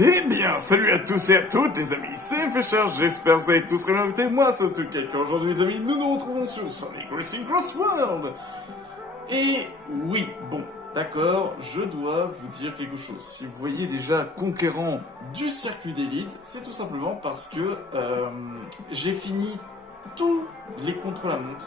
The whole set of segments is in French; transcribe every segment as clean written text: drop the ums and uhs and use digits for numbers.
Eh bien, salut à tous et à toutes les amis, c'est Fisher, j'espère que vous allez tous très bien invités. Moi, c'est Tulkek. Aujourd'hui les amis, nous nous retrouvons sur Sonic Racing Cross World. Et oui, bon, d'accord, je dois vous dire quelque chose. Si vous voyez déjà conquérant du circuit d'élite, c'est tout simplement parce que j'ai fini tous les contre-la-montre.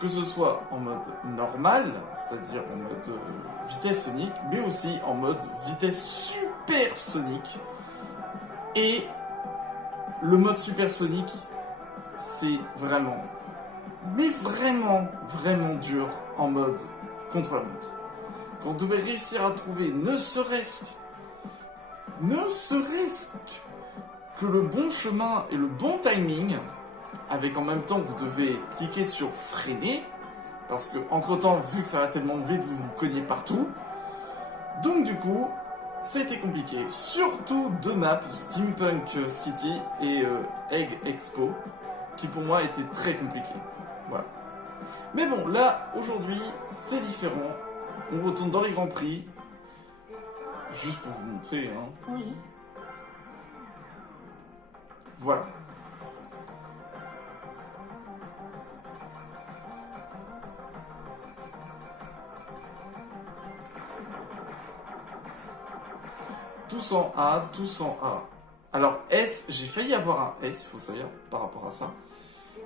Que ce soit en mode normal, c'est-à-dire en mode vitesse sonique, mais aussi en mode vitesse supersonique. Et le mode supersonique, c'est vraiment, mais vraiment, vraiment dur en mode contre-la-montre. Quand vous devez réussir à trouver ne serait-ce que le bon chemin et le bon timing, avec en même temps vous devez cliquer sur freiner, parce que entre temps, vu que ça va tellement vite, vous vous cognez partout. Donc du coup, ça a été compliqué. Surtout deux maps, Steampunk City et Egg Expo, qui pour moi étaient très compliqués. Voilà. Mais bon, là, aujourd'hui, c'est différent. On retourne dans les Grands Prix. Juste pour vous montrer, hein. Oui. Voilà. Tous en A, tous en A. Alors S, j'ai failli avoir un S, il faut savoir, par rapport à ça.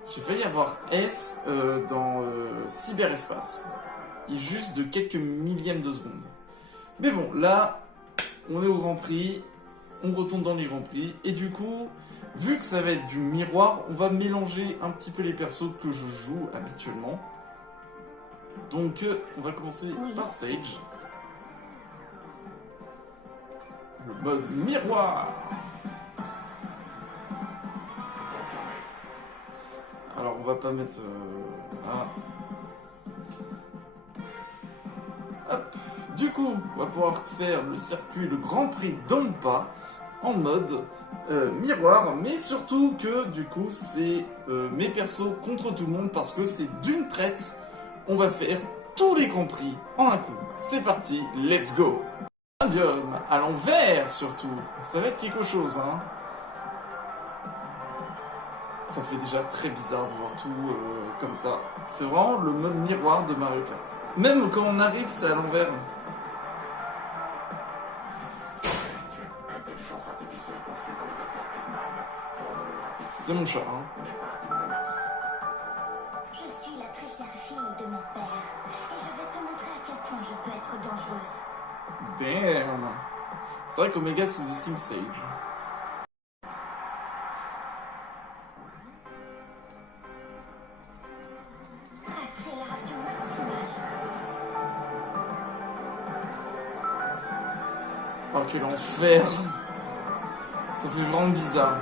J'ai failli avoir S dans cyberespace. Et juste de quelques millièmes de seconde. Mais bon, là, on est au Grand Prix, on retourne dans les Grands Prix, et du coup, vu que ça va être du miroir, on va mélanger un petit peu les persos que je joue habituellement. Donc, on va commencer par Sage. Le mode miroir. Alors on va pas mettre là. Hop. Du coup, on va pouvoir faire le circuit, le Grand Prix d'Ampa en mode miroir, mais surtout que du coup c'est mes persos contre tout le monde parce que c'est d'une traite. On va faire tous les Grands Prix en un coup. C'est parti, let's go. Indium, à l'envers surtout, ça va être quelque chose, hein. Ça fait déjà très bizarre de voir tout comme ça. C'est vraiment le mode miroir de Mario Kart. Même quand on arrive, c'est à l'envers. C'est mon chat, hein. Je suis la très chère fille de mon père et je vais te montrer à quel point je peux être dangereuse. Damn. C'est vrai qu'Omega sous-estime Sage. Accélération maximale. Oh quel enfer. Ça fait vraiment bizarre.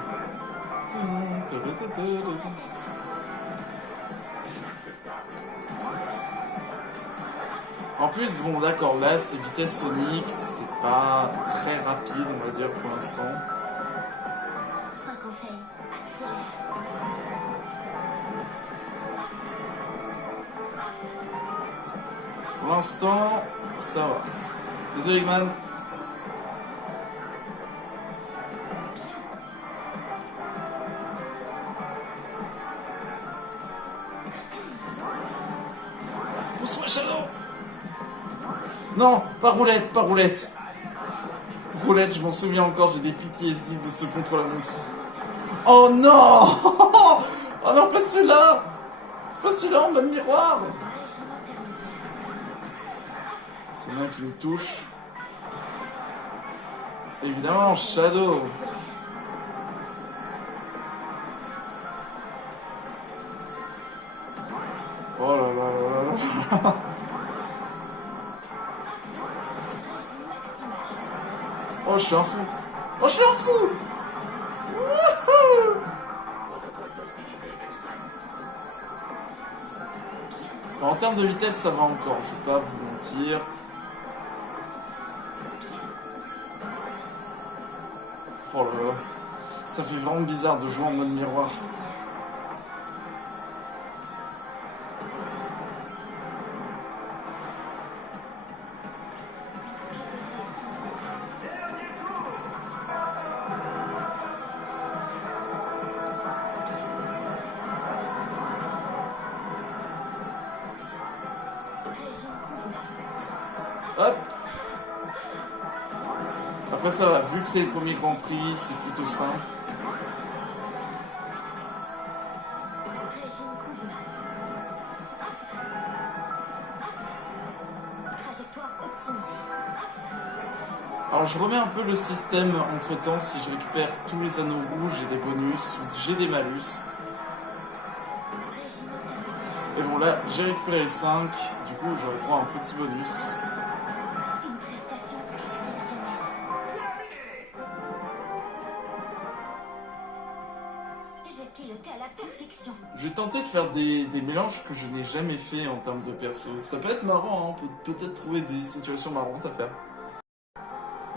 En plus, bon d'accord, là c'est vitesse sonique, c'est pas très rapide on va dire pour l'instant. Un conseil, accélère. Pour l'instant, ça va. Désolé man. Pousse-moi Shadow. Non, pas roulette, pas roulette. Roulette, je m'en souviens encore, j'ai des PTSD de ce contre-la-montre. Oh non. Oh non, pas celui-là. Pas celui-là en mode miroir. C'est l'un qui me touche. Évidemment, Shadow. Oh là là là là là. Oh, je suis un fou. Oh, je suis un fou. Wouhou. En termes de vitesse, ça va encore. Je vais pas vous mentir. Oh là là. Ça fait vraiment bizarre de jouer en mode miroir. Hop. Après ça va, vu que c'est le premier Grand Prix, c'est plutôt simple. Régime convenable. Trajectoire optimisée. Alors je remets un peu le système entre temps si je récupère tous les anneaux rouges, j'ai des bonus, j'ai des malus. Régime intermédiaire. Et bon là, j'ai récupéré les 5, du coup j'aurai droit à un petit bonus. Une prestation exceptionnelle. J'ai piloté à la perfection. Je vais tenter de faire des mélanges que je n'ai jamais fait en termes de perso. Ça peut être marrant, hein, on peut peut-être trouver des situations marrantes à faire.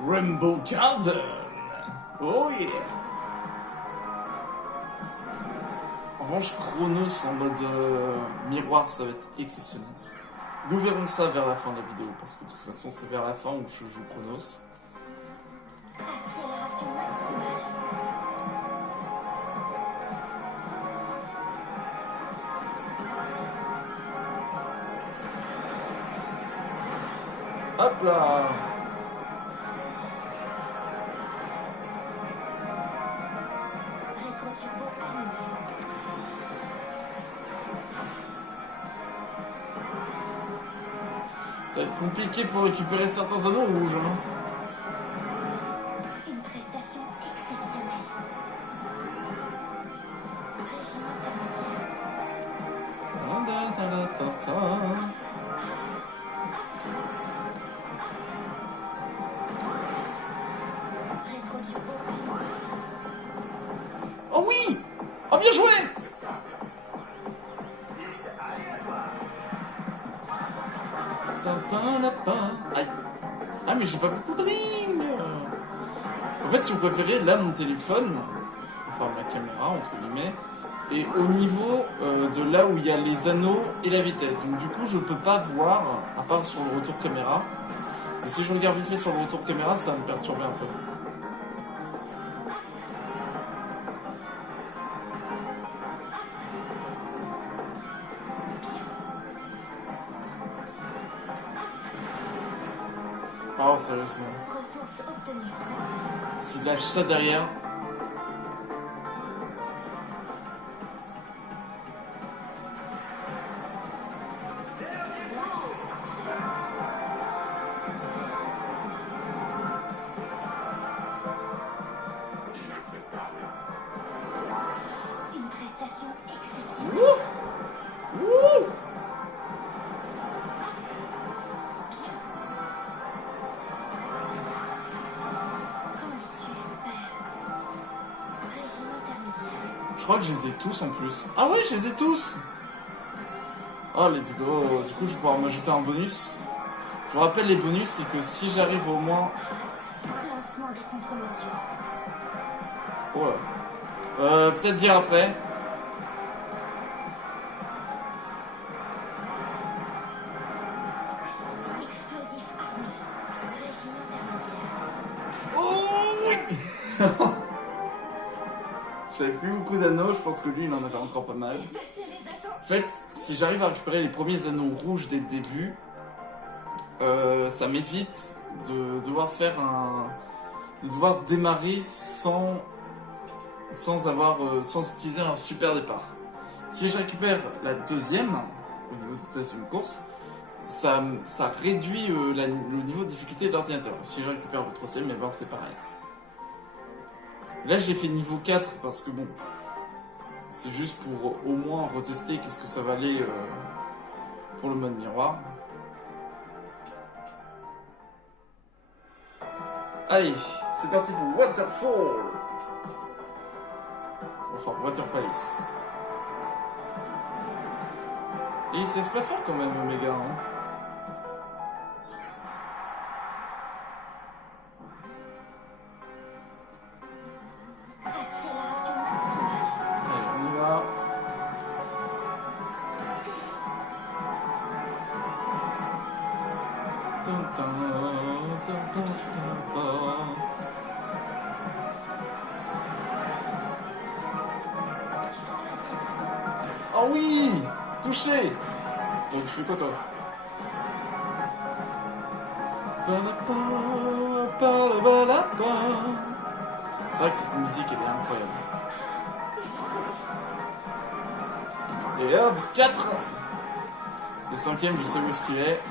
Rainbow Garden. Oh yeah. En revanche, Chronos en mode miroir, ça va être exceptionnel. Nous verrons ça vers la fin de la vidéo, parce que de toute façon, c'est vers la fin où je joue Chronos. Accélération maximale. Hop là. Rétro-turbo allumé. Ça va être compliqué pour récupérer certains anneaux rouges. Hein. Une prestation exceptionnelle. Régime intermédiaire. Rétro-turbo allumé. Oh oui. Oh bien joué. Aïe. Ah mais j'ai pas beaucoup de ring. En fait si vous préférez, là mon téléphone, enfin ma caméra entre guillemets, est au niveau de là où il y a les anneaux et la vitesse. Donc du coup je peux pas voir, à part sur le retour caméra. Et si je regarde vite fait sur le retour caméra, ça va me perturber un peu. Oh sérieusement. Ressources obtenues. S'il lâche ça derrière. Une prestation exceptionnelle. Wouh. Wouh. Qu'en dis-tu, père? Régime intermédiaire. Je crois que je les ai tous en plus. Ah ouais, je les ai tous. Oh, let's go. Du coup, je vais pouvoir m'ajouter un bonus. Je vous rappelle, les bonus, c'est que si j'arrive au moins... Lancement des contre-mesures. Oh là. Peut-être dire après. Explosif armé. Régime intermédiaire. Oh oui. J'avais plus beaucoup d'anneaux, je pense que lui, il en avait encore pas mal. Passer les attentes. En fait, si j'arrive à récupérer les premiers anneaux rouges dès le début, ça m'évite de devoir faire de devoir démarrer sans utiliser un super départ. Si je récupère la deuxième, au niveau de la deuxième course, ça réduit le niveau de difficulté de l'ordinateur. Si je récupère le troisième, et ben c'est pareil. Là j'ai fait niveau 4 parce que bon, c'est juste pour au moins retester qu'est-ce que ça valait pour le mode miroir. Allez, c'est parti pour Waterfall. Enfin, Water Palace. Et c'est pas fort quand même, Omega. Hein. Accélération maximale. Allez, on y va. Je prends la tête. Oh oui, touché. Donc je fais quoi toi? C'est vrai que cette musique elle est incroyable. Et hop, 4. Le 5ème, je sais où est-ce qu'il est.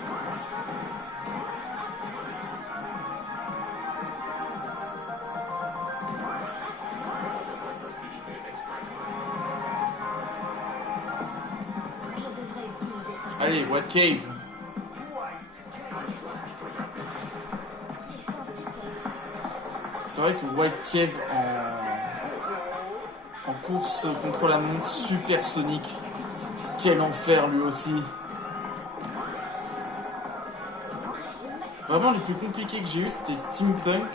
Allez, White Cave. C'est vrai que White Cave en course contre la montre supersonique, quel enfer lui aussi. Vraiment les plus compliqués que j'ai eu c'était Steampunk,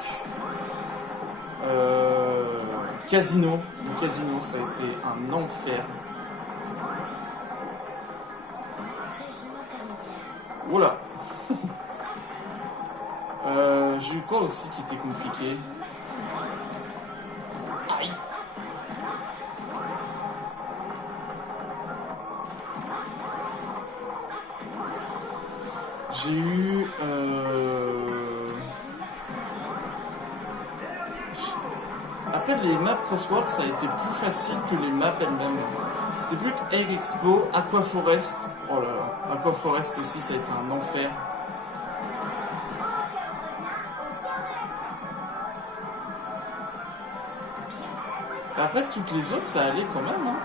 Casino. Le Casino ça a été un enfer. Oula. J'ai eu quoi aussi qui était compliqué? Aïe. J'ai eu... Après les maps Crossworld ça a été plus facile que les maps elles-mêmes. C'est plus que Egg Expo, Aqua Forest. Oh là là, Aqua Forest aussi ça a été un enfer. Après toutes les autres ça allait quand même hein.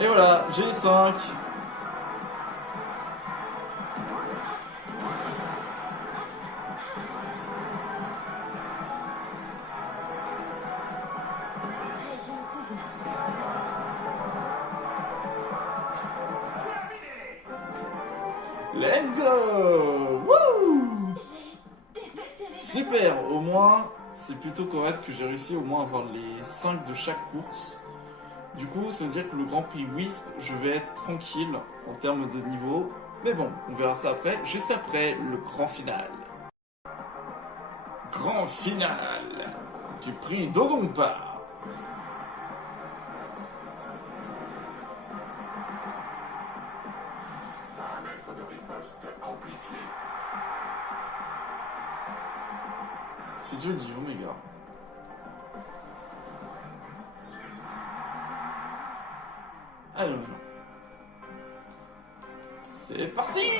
Et voilà, j'ai les 5. Let's go! Wouh! Super, au moins, c'est plutôt correct que j'ai réussi au moins à avoir les 5 de chaque course. Du coup, ça veut dire que le Grand Prix Wisp, je vais être tranquille en termes de niveau. Mais bon, on verra ça après, juste après le grand final. Grand final du prix d'Odonpa. C'est Dieu dit, Omega. Alors, c'est parti.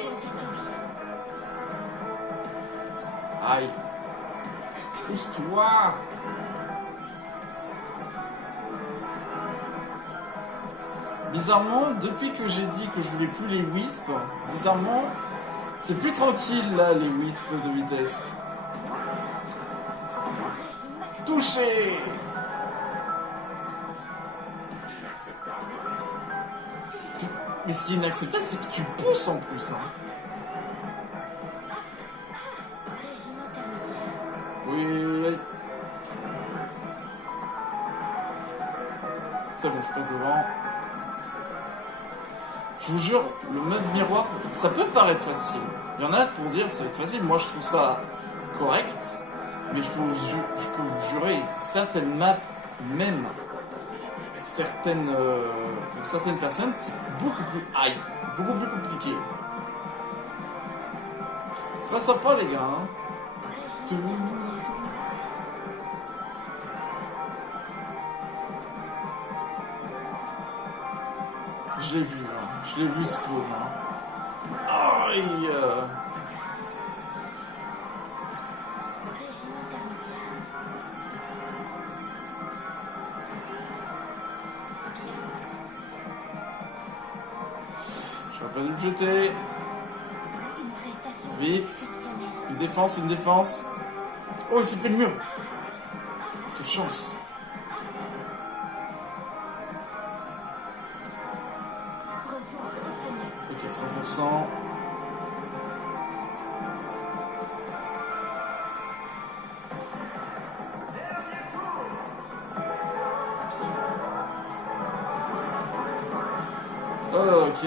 Aïe. Pousse-toi. Bizarrement, depuis que j'ai dit que je voulais plus les Wisp, bizarrement, c'est plus tranquille là, les Wisp de vitesse. Touché. Mais ce qui est inacceptable, c'est que tu pousses en plus. Hein. Oui. C'est bon, je passe devant. Je vous jure, le mode miroir, ça peut paraître facile. Il y en a pour dire que ça va être facile. Moi, je trouve ça correct. Mais je peux vous jurer, certaines maps, même pour certaines personnes, c'est beaucoup plus compliqué. C'est pas sympa les gars. Hein. Je l'ai vu, hein. Je l'ai vu spawn. Hein. Aïe. Pas dû le jeter. Vite. Une défense. Oh, il s'est pris le mur. Quelle chance. Ok, 100%. Oh, ok.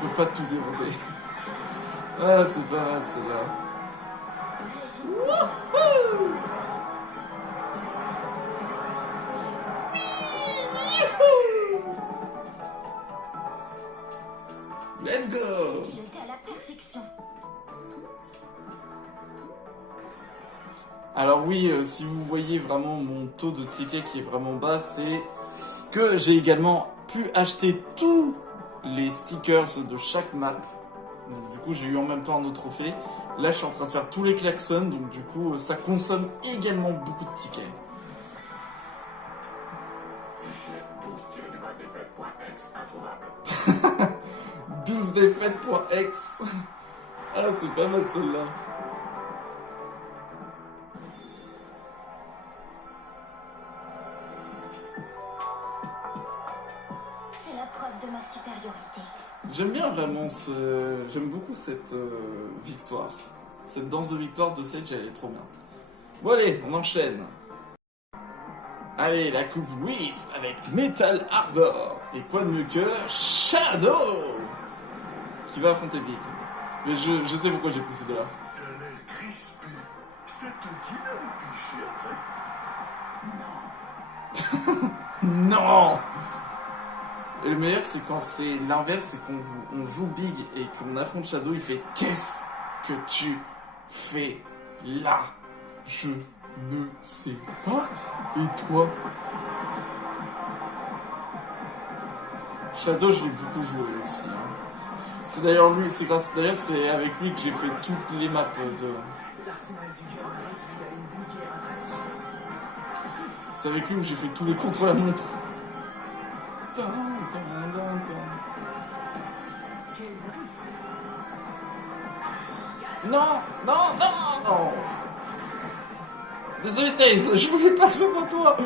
peux pas tout dérouler. Ah, c'est pas mal, celle-là. Wouhou! Let's go! Piloté à la perfection. Alors oui, si vous voyez vraiment mon taux de ticket qui est vraiment bas, c'est que j'ai également pu acheter tous les stickers de chaque map. Donc, du coup, j'ai eu en même temps un autre trophée. Là, je suis en train de faire tous les klaxons, donc du coup, ça consomme également beaucoup de tickets. Fichier 12-défaite.x introuvable. 12 défaites.x. Ah, c'est pas mal celle-là. C'est la preuve de ma supériorité. J'aime bien vraiment J'aime beaucoup cette victoire. Cette danse de victoire de Sage, elle est trop bien. Bon allez, on enchaîne. Allez, la coupe Wisp avec Metal Harbor. Et quoi de mieux que Shadow qui va affronter Big. Mais je sais pourquoi j'ai pris ces deux-là. De lait crispé. Ça te dit d'aller pêcher après? Non. Non. Et le meilleur, c'est quand c'est l'inverse, c'est qu'on joue Big et qu'on affronte Shadow, il fait « Qu'est-ce que tu fais là? Je ne sais pas. Et toi ?» Shadow, je l'ai beaucoup joué aussi. Hein. C'est d'ailleurs lui, c'est avec lui que j'ai fait toutes les maps de... C'est avec lui où j'ai fait tous les contre-la-montre. Non, non, non, non. Désolé Taze, je voulais pas que ce soit toi.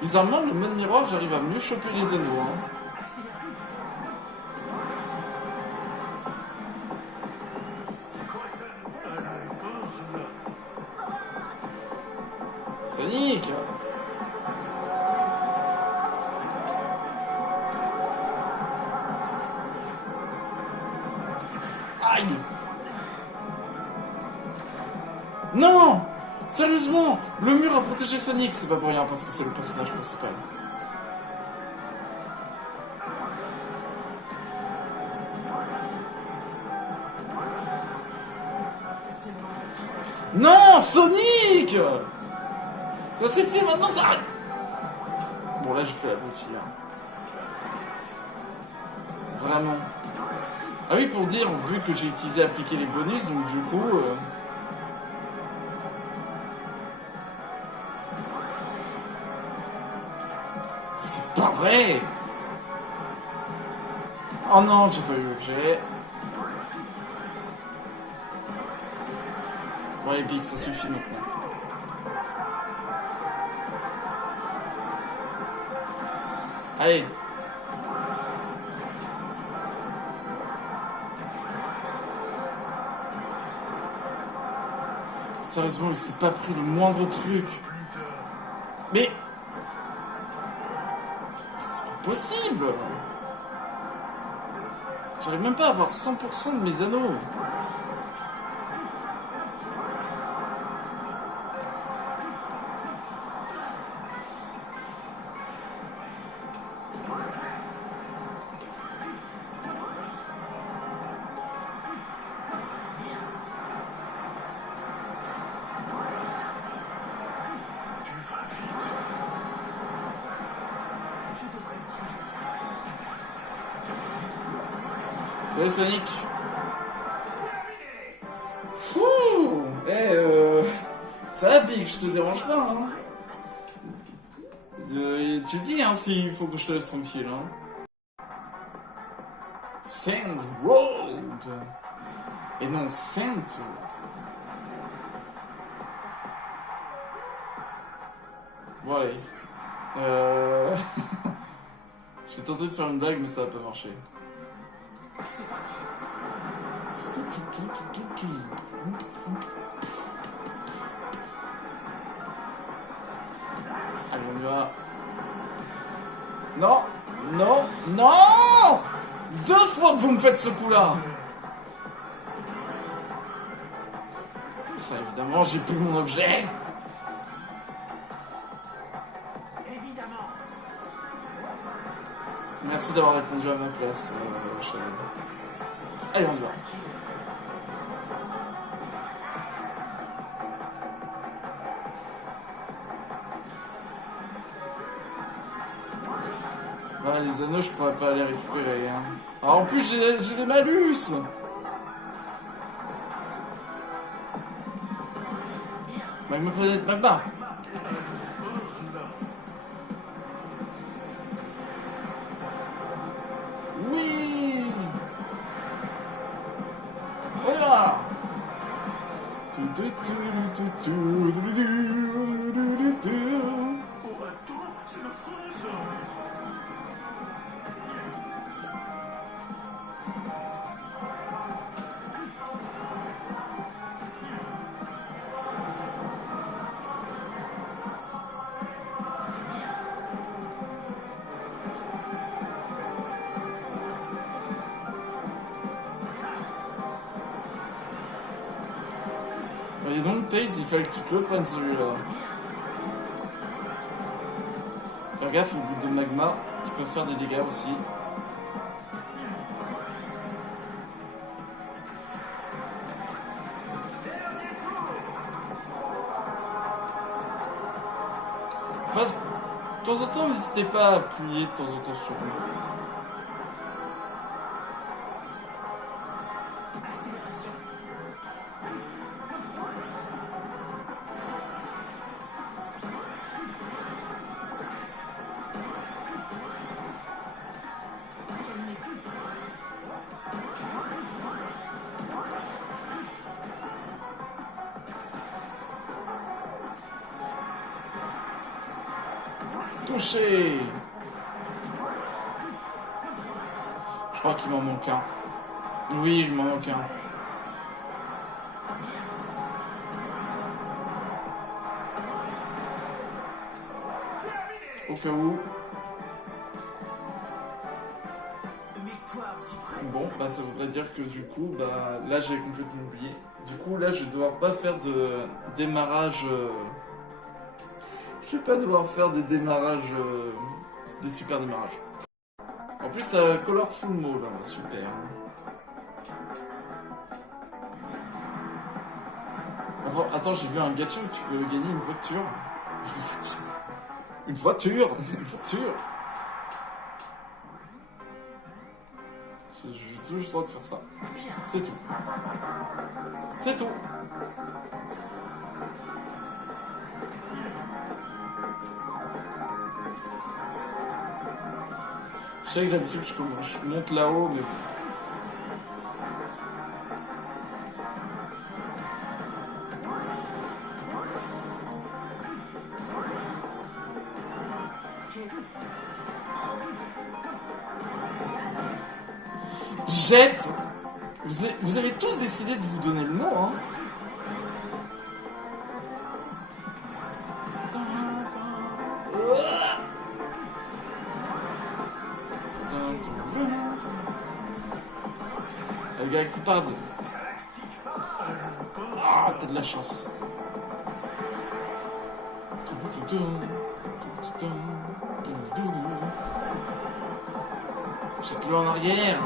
Bizarrement, le mode miroir, j'arrive à mieux choper les anneaux. Hein. Sonic! Aïe! Non! Sérieusement! Le mur a protégé Sonic, c'est pas pour rien parce que c'est le personnage principal. Non! Sonic! Ça c'est fait, maintenant ça arrête. Bon là je fais la boutille. Vraiment. Ah oui, pour dire, vu que j'ai utilisé appliquer les bonus, donc du coup... C'est pas vrai! Oh non, j'ai pas eu l'objet. Bon les pics, ça suffit maintenant. Allez. Sérieusement, il s'est pas pris le moindre truc. Mais... c'est pas possible. J'arrive même pas à avoir 100% de mes anneaux. Salut Sonic. Fouh. Ça va Big, je te dérange pas hein. Tu dis hein s'il faut que je te laisse tranquille hein. Sand Road. Et non Sand. Bon allez. J'ai tenté de faire une blague mais ça va pas marcher. Allez, on y va. Non, non, non! 2 fois que vous me faites ce coup-là. Évidemment, j'ai plus mon objet. Merci d'avoir répondu à ma place. Allez, on y va. Ouais, les anneaux, je pourrais pas les récupérer. Hein. Alors, en plus, j'ai les malus. Magma Planète Magma. Oui. On y va. Pour un tour, c'est le feu, ça. Et donc, Taze, il fallait que tu te le prennes celui-là. Faire gaffe, au bout de magma, qui peuvent faire des dégâts aussi. Enfin, de temps en temps, n'hésitez pas à appuyer de temps en temps sur lui. Touché. Je crois qu'il m'en manque un. Oui, il m'en manque un. Au cas où. Bon, bah ça voudrait dire que du coup, bah là j'ai complètement oublié. Du coup, là je vais devoir pas faire de démarrage. Je vais pas devoir faire des démarrages. Des super démarrages. En plus, ça colorful mode, hein, super. Enfin, attends, j'ai vu un gacha où tu peux gagner une voiture. Une voiture. Une voiture. J'ai juste le droit de faire ça. C'est tout. C'est tout. Je sais que d'habitude je monte là-haut, mais... Jette. Vous avez tous décidé de vous donner le nom, hein. Le Galactic Pard. Ah, t'as de la chance. Jette-le en arrière.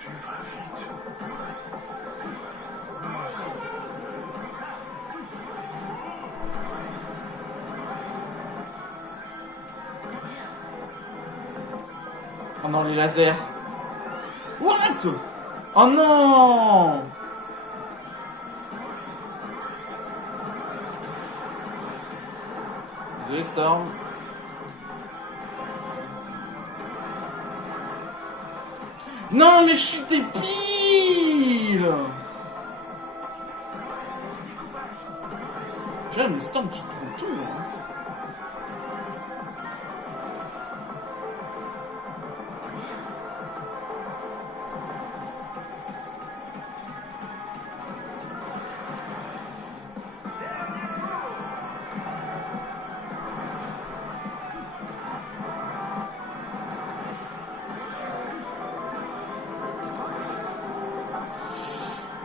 Tu vas vite. Oh non, les lasers. What? Oh non. Désolé, Storm. Non, mais je suis débile. Putain, mais Storm, tu te prends tout, hein.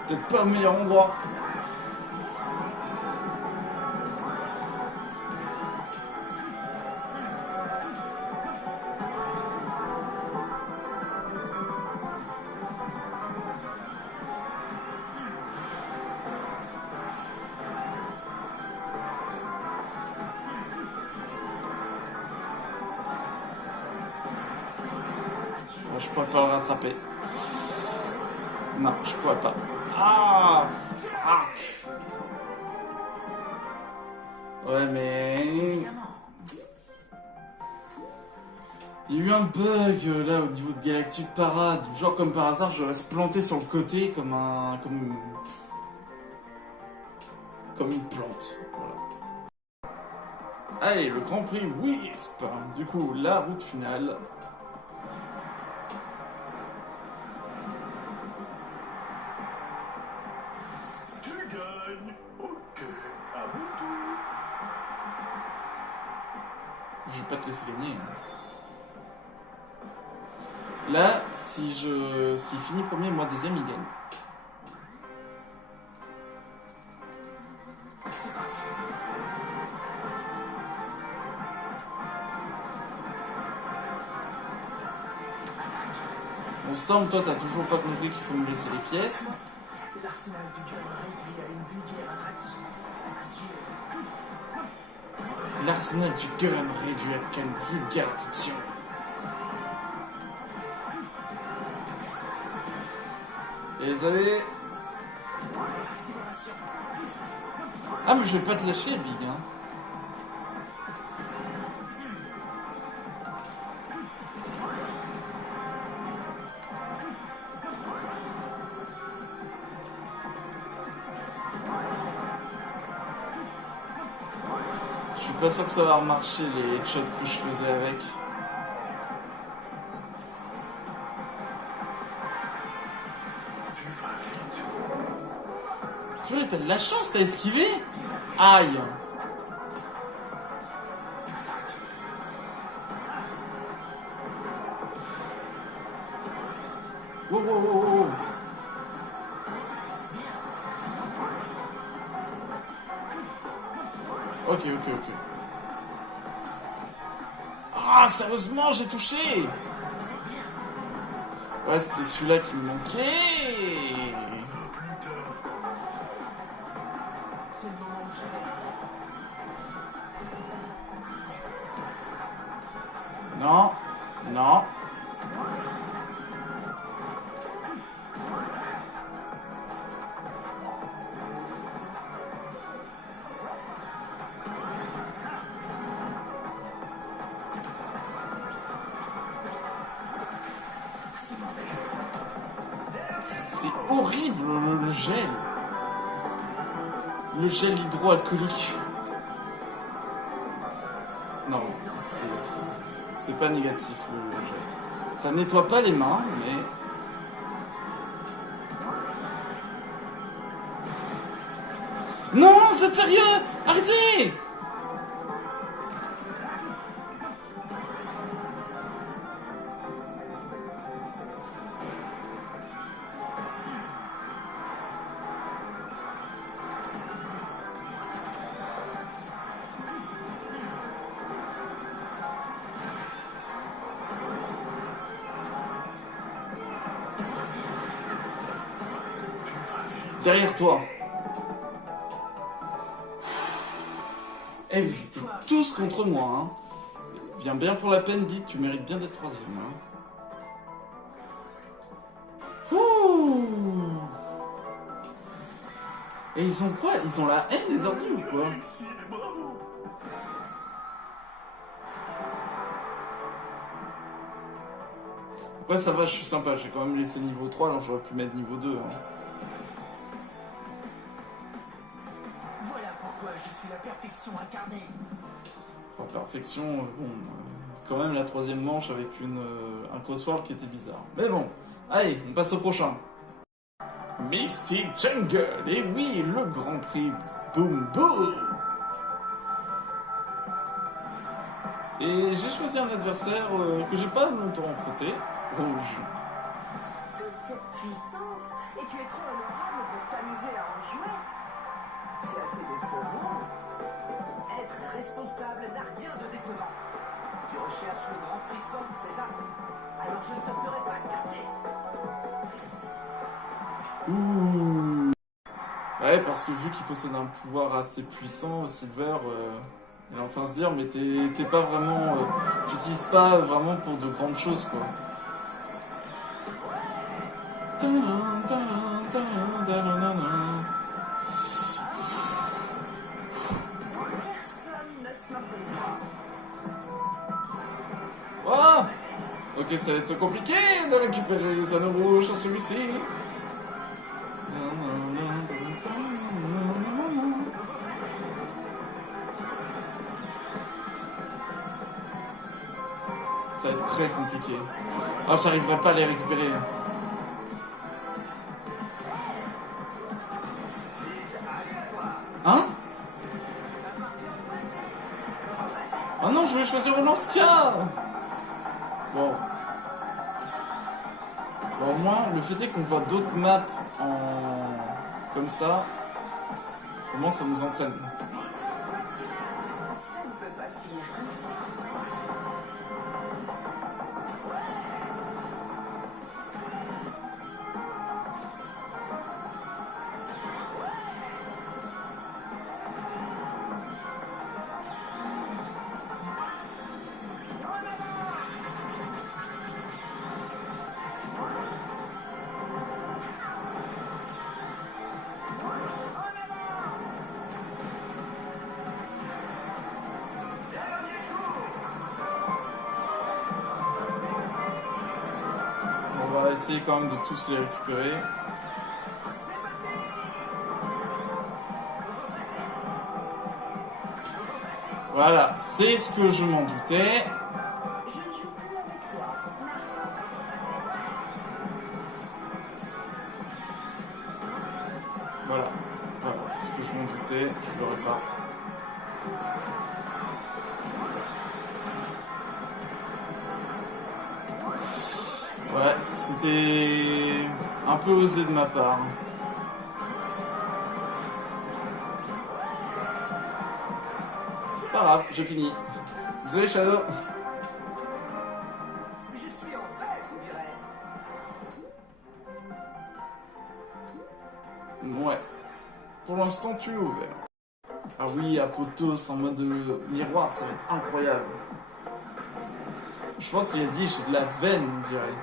Peut-être pas au meilleur endroit. Je pourrais pas le rattraper. Non, je pourrais pas. Ah, fuck. Ouais, mais... Il y a eu un bug là au niveau de Galactic Parade. Genre comme par hasard, je reste planté sur le côté comme un... Comme une plante. Voilà. Allez, le Grand Prix Wisp. Du coup, la route finale. Je vais pas te laisser gagner. Là, s'il finit premier, moi deuxième, il gagne. Bon, Storm, toi, t'as toujours pas compris qu'il faut me laisser les pièces. L'arsenal du gun réduit à une vulgaire attraction. L'arsenal du gun réduit à une vulgaire attraction. Désolé. Ah, mais je vais pas te lâcher, Big, hein. Je suis pas sûr que ça va remarcher les headshots que je faisais avec. Purée, t'as de la chance, t'as esquivé. Aïe. Wow, wow, wow, wow. Ok. Ah, sérieusement, j'ai touché. Ouais, c'était celui-là qui me manquait. C'est le moment où j'arrive. Non. C'est horrible le gel. Le gel hydroalcoolique. Non, c'est pas négatif le gel. Ça nettoie pas les mains, mais... Non, vous êtes sérieux? Arrêtez! Derrière toi. Eh, vous êtes tous contre moi, hein. Bien pour la peine, Big, tu mérites bien d'être troisième, hein. Ouh. Et ils ont quoi? Ils ont la haine, les ordi, ou quoi? Réussi, bravo. Ouais, ça va, je suis sympa. J'ai quand même laissé niveau 3, alors j'aurais pu mettre niveau 2, hein. Voilà pourquoi je suis la perfection incarnée. Enfin, perfection, bon, c'est quand même la troisième manche avec un crossword qui était bizarre. Mais bon, allez, on passe au prochain. Mystic Jungle, et oui, le Grand Prix Boom Boom. Et j'ai choisi un adversaire que j'ai pas longtemps affronté, Rouge. Toute cette puissance et tu es trop honorable pour t'amuser à en jouer. C'est assez décevant. Être responsable n'a rien de décevant. Tu recherches le grand frisson, c'est ça? Alors je ne te ferai pas de quartier. Ouh. Ouais, parce que vu qu'il possède un pouvoir assez puissant, Silver, il est en train de se dire, mais t'es pas vraiment... tu n'utilises pas vraiment pour de grandes choses, quoi. Personne ne se moque de toi. Oh, ok, ça va être compliqué de récupérer les anneaux rouges sur celui-ci. Ça va être très compliqué. Ah, j'arriverai pas à les récupérer. Hein? Ah non, je voulais choisir le lance-cas. Bon. Bon, au moins, le fait est qu'on voit d'autres maps comme ça. Au moins, ça nous entraîne. Ça ne peut pas se finir comme ça. On va essayer quand même de tous les récupérer. Voilà, c'est ce que je m'en doutais. Je ne joue plus avec toi. Voilà, voilà, c'est ce que je m'en doutais. Je l'aurais pas. Ouais, c'était un peu osé de ma part. Pas grave, j'ai fini. Désolé Shadow. Je suis en vert, on dirait. Ouais. Pour l'instant, tu es ouvert. Ah oui, Apotos en mode miroir, ça va être incroyable. Je pense qu'il a dit j'ai de la veine, on dirait.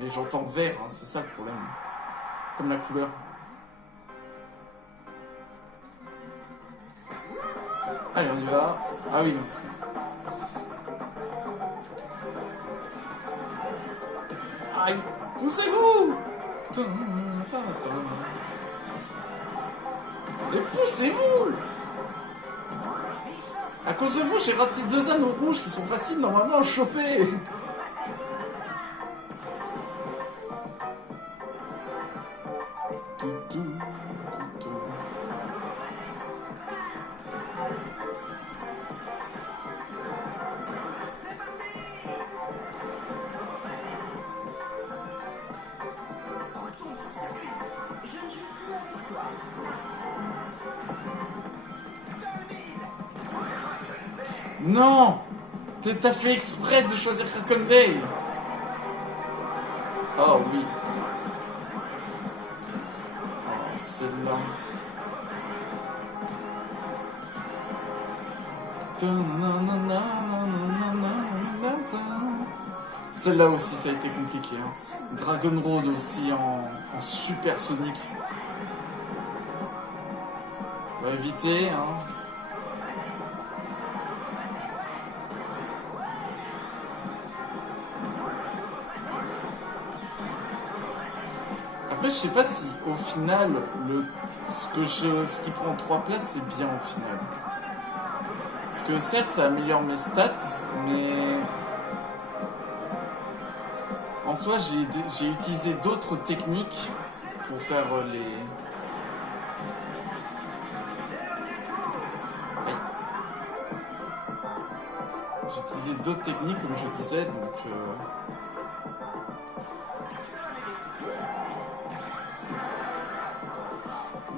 Mais j'entends vert, hein, c'est ça le problème. Comme la couleur. Allez, on y va. Ah oui, non. Aïe, poussez-vous! Mais poussez-vous! À cause de vous, j'ai raté 2 anneaux rouges qui sont faciles normalement à choper. Retourne sur circuit. Je ne joue plus avec toi. Non! T'as fait exprès de choisir Kraken Bay! Oh oui. Oh, celle-là. Celle-là aussi, ça a été compliqué. Hein. Dragon Road aussi en super sonic. On va éviter, hein. Après, je sais pas si au final, ce qui prend 3 places, c'est bien au final. Parce que 7, ça améliore mes stats, mais en soi, j'ai utilisé d'autres techniques pour faire les... Aïe. J'ai utilisé d'autres techniques, comme je disais, donc...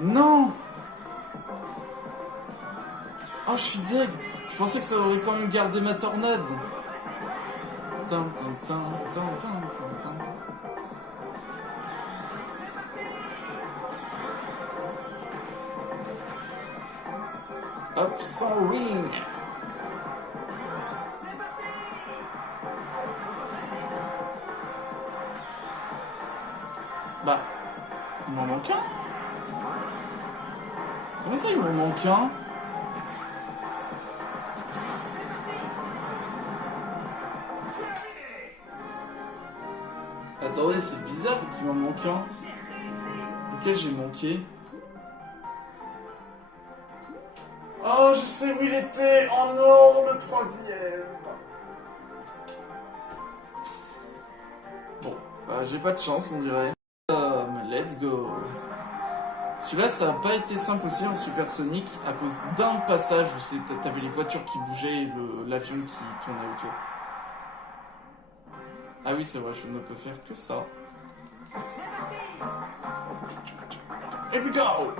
Non. Oh, je suis deg. Je pensais que ça aurait quand même gardé ma tornade. Tin, tin, tin, tin, tin, tin, tin. Hop, sans ring. Bah, il m'en manque un. Comment ça, il m'en manque un? Attendez, c'est bizarre qu'il m'en manque un. Lequel j'ai manqué? Oh, je sais où il était. Oh non, le troisième. Bon, bah, j'ai pas de chance, on dirait. Let's go. Celui-là, ça a pas été simple aussi en supersonique à cause d'un passage où t'avais les voitures qui bougeaient et l'avion qui tournait autour. Ah oui, c'est vrai, je ne peux faire que ça. Here we go!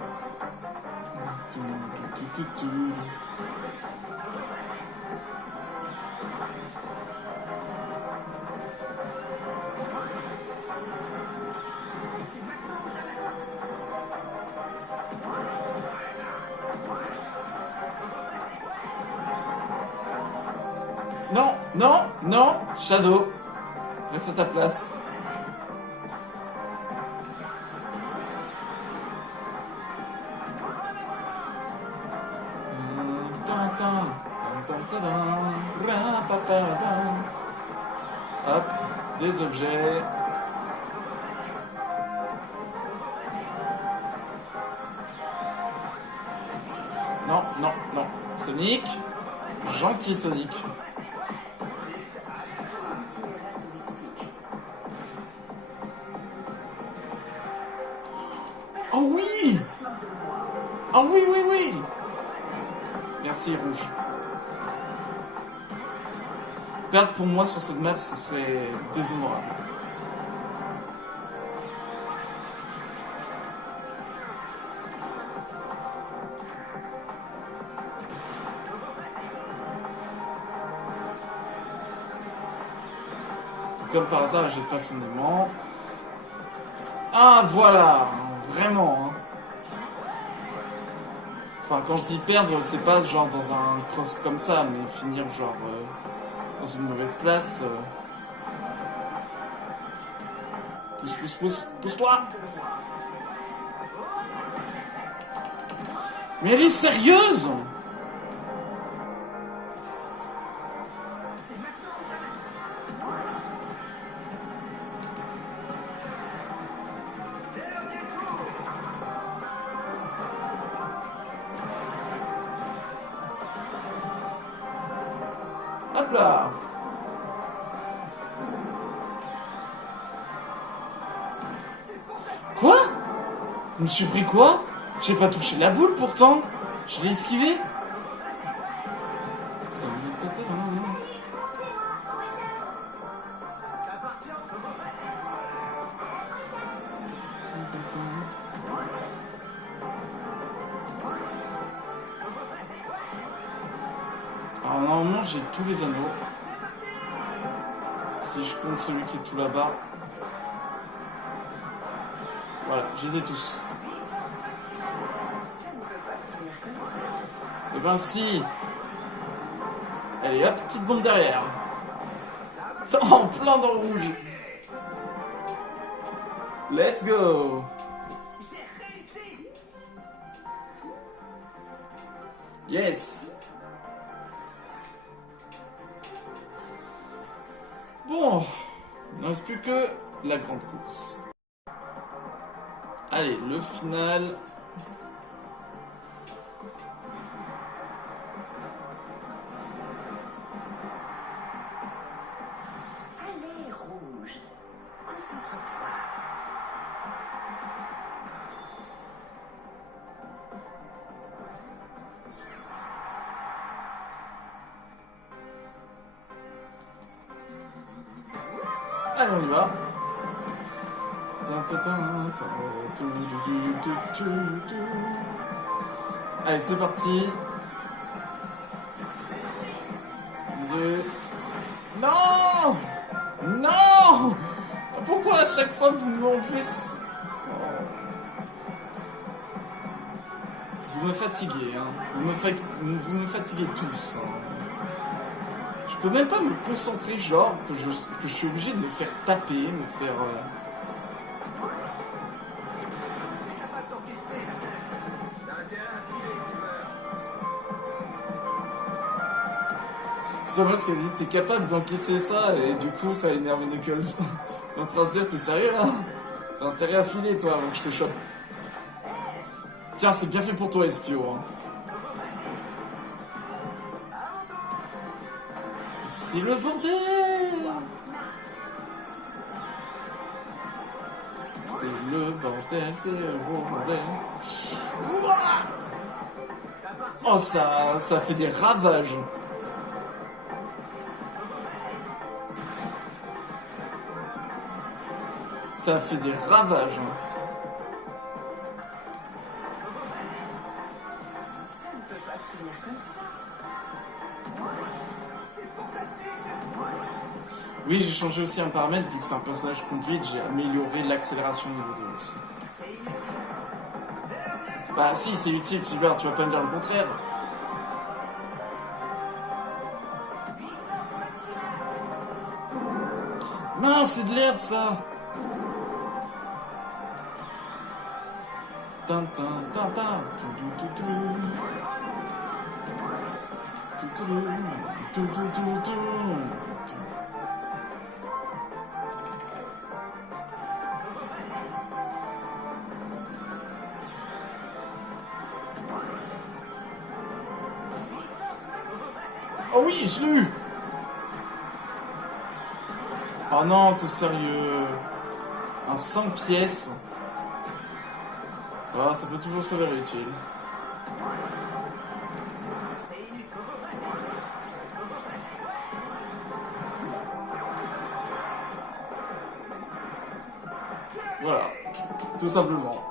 Non, non, non, Shadow, reste à ta place. Hop, des objets. Non, non, non. Sonic. Gentil Sonic. Oh oui! Oh oui, oui, oui! Merci, Rouge. Perdre pour moi sur cette map, ce serait déshonorable. Comme par hasard, elle jette pas son aimant. Ah, voilà! Vraiment, hein. Enfin, quand je dis perdre, c'est pas genre dans un cross comme ça, mais finir genre dans une mauvaise place. Pousse, pousse, pousse, pousse-toi! Mais elle est sérieuse! Hop là! Quoi? Je me suis pris quoi? J'ai pas touché la boule pourtant! Je l'ai esquivé! Alors normalement j'ai tous les anneaux. Si je compte celui qui est tout là-bas. Voilà, je les ai tous. Et ben si. Allez hop, petite bombe derrière. En plein dans le rouge. Let's go. Yes. Bon, il ne reste plus que la grande course. Allez, le final. Allez, Rouge, concentre-toi. Allez, on y va. Allez, c'est parti. Désolé. Non! Non! Pourquoi à chaque fois vous m'enlevez... Vous me fatiguez, hein. Vous me fatiguez tous. Hein. Je peux même pas me concentrer, genre, que je suis obligé de me faire taper, me faire... C'est pas moi ce qu'elle dit, t'es capable d'encaisser ça, et du coup ça a énervé Knuckles. En train de se dire, t'es sérieux là? T'as intérêt à filer toi avant que je te chope. Tiens, c'est bien fait pour toi, Espio. Hein. C'est le bordel! C'est le bordel, c'est le bordel. Ouah! Oh, ça fait des ravages. Ça fait des ravages. Ça ne peut pas se finir comme ça. C'est fantastique. Oui, j'ai changé aussi un paramètre, vu que c'est un personnage conduite, j'ai amélioré l'accélération niveau 2 aussi. C'est inutile. Bah si, c'est utile, Silver, tu vas pas me dire le contraire. Non, c'est de l'herbe ça. Tin, tin, tin, tin. Oh oui, je l'ai eu. Oh non, t'es sérieux. Un 5 pièces. Ah, ça peut toujours s'avérer utile. C'est inutile. Voilà, tout simplement.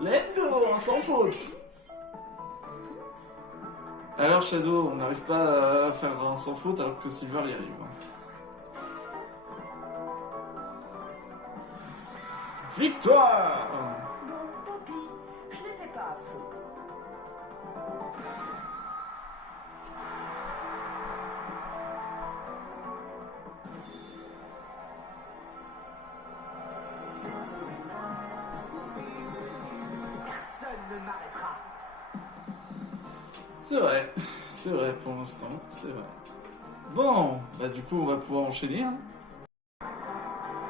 Let's go, sans faute. Alors Shadow, on n'arrive pas à faire un sans faute alors que Silver y arrive. Victoire! Bon, tant pis. Je n'étais pas à faux. Personne ne m'arrêtera. C'est vrai pour l'instant, c'est vrai. Bon, bah du coup on va pouvoir enchaîner. Hein.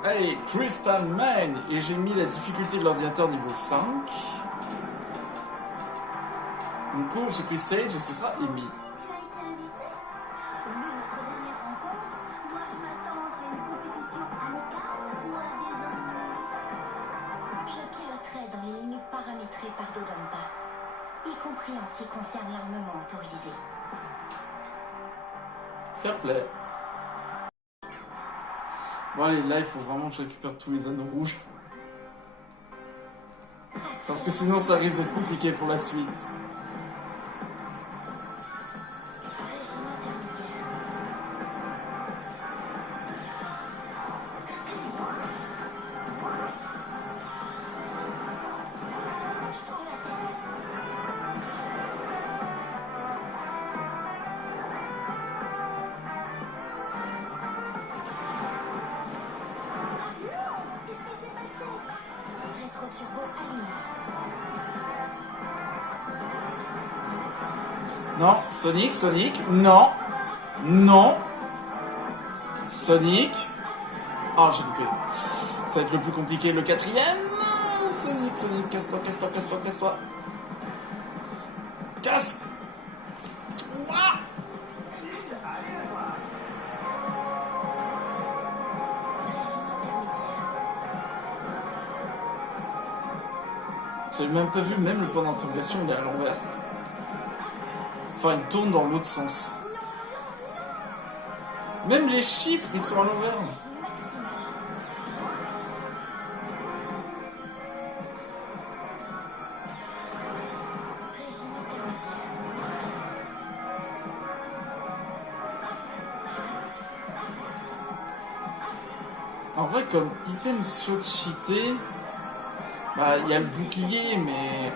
Allez, Crystal Mine, et j'ai mis la difficulté de l'ordinateur niveau 5. Donc cours, j'ai pris Sage et ce sera Amy. Tu as été invité? Vu notre dernière rencontre, dois-je m'attendre à une compétition amicale ou à des ennuis? Je piloterai dans les limites paramétrées par Dodonpa, y compris en ce qui concerne l'armement autorisé. Fair play. Bon allez, là il faut vraiment que je récupère tous les anneaux rouges. Parce que sinon ça risque d'être compliqué pour la suite. Régime intermédiaire. Je prends la tête. Qu'est-ce qui s'est passé? Rétro-turbo allumé. Non, Sonic, non, non, Sonic. Ah, j'ai loupé. Ça va être le plus compliqué, le quatrième. Sonic, casse-toi. Casse. Ouah. J'avais même pas vu, même le point d'interrogation, il est à l'envers. Enfin, il tourne dans l'autre sens. Même les chiffres, ils sont à l'envers. Régime maximal. En vrai, comme item cheaté, bah il y a le bouclier, mais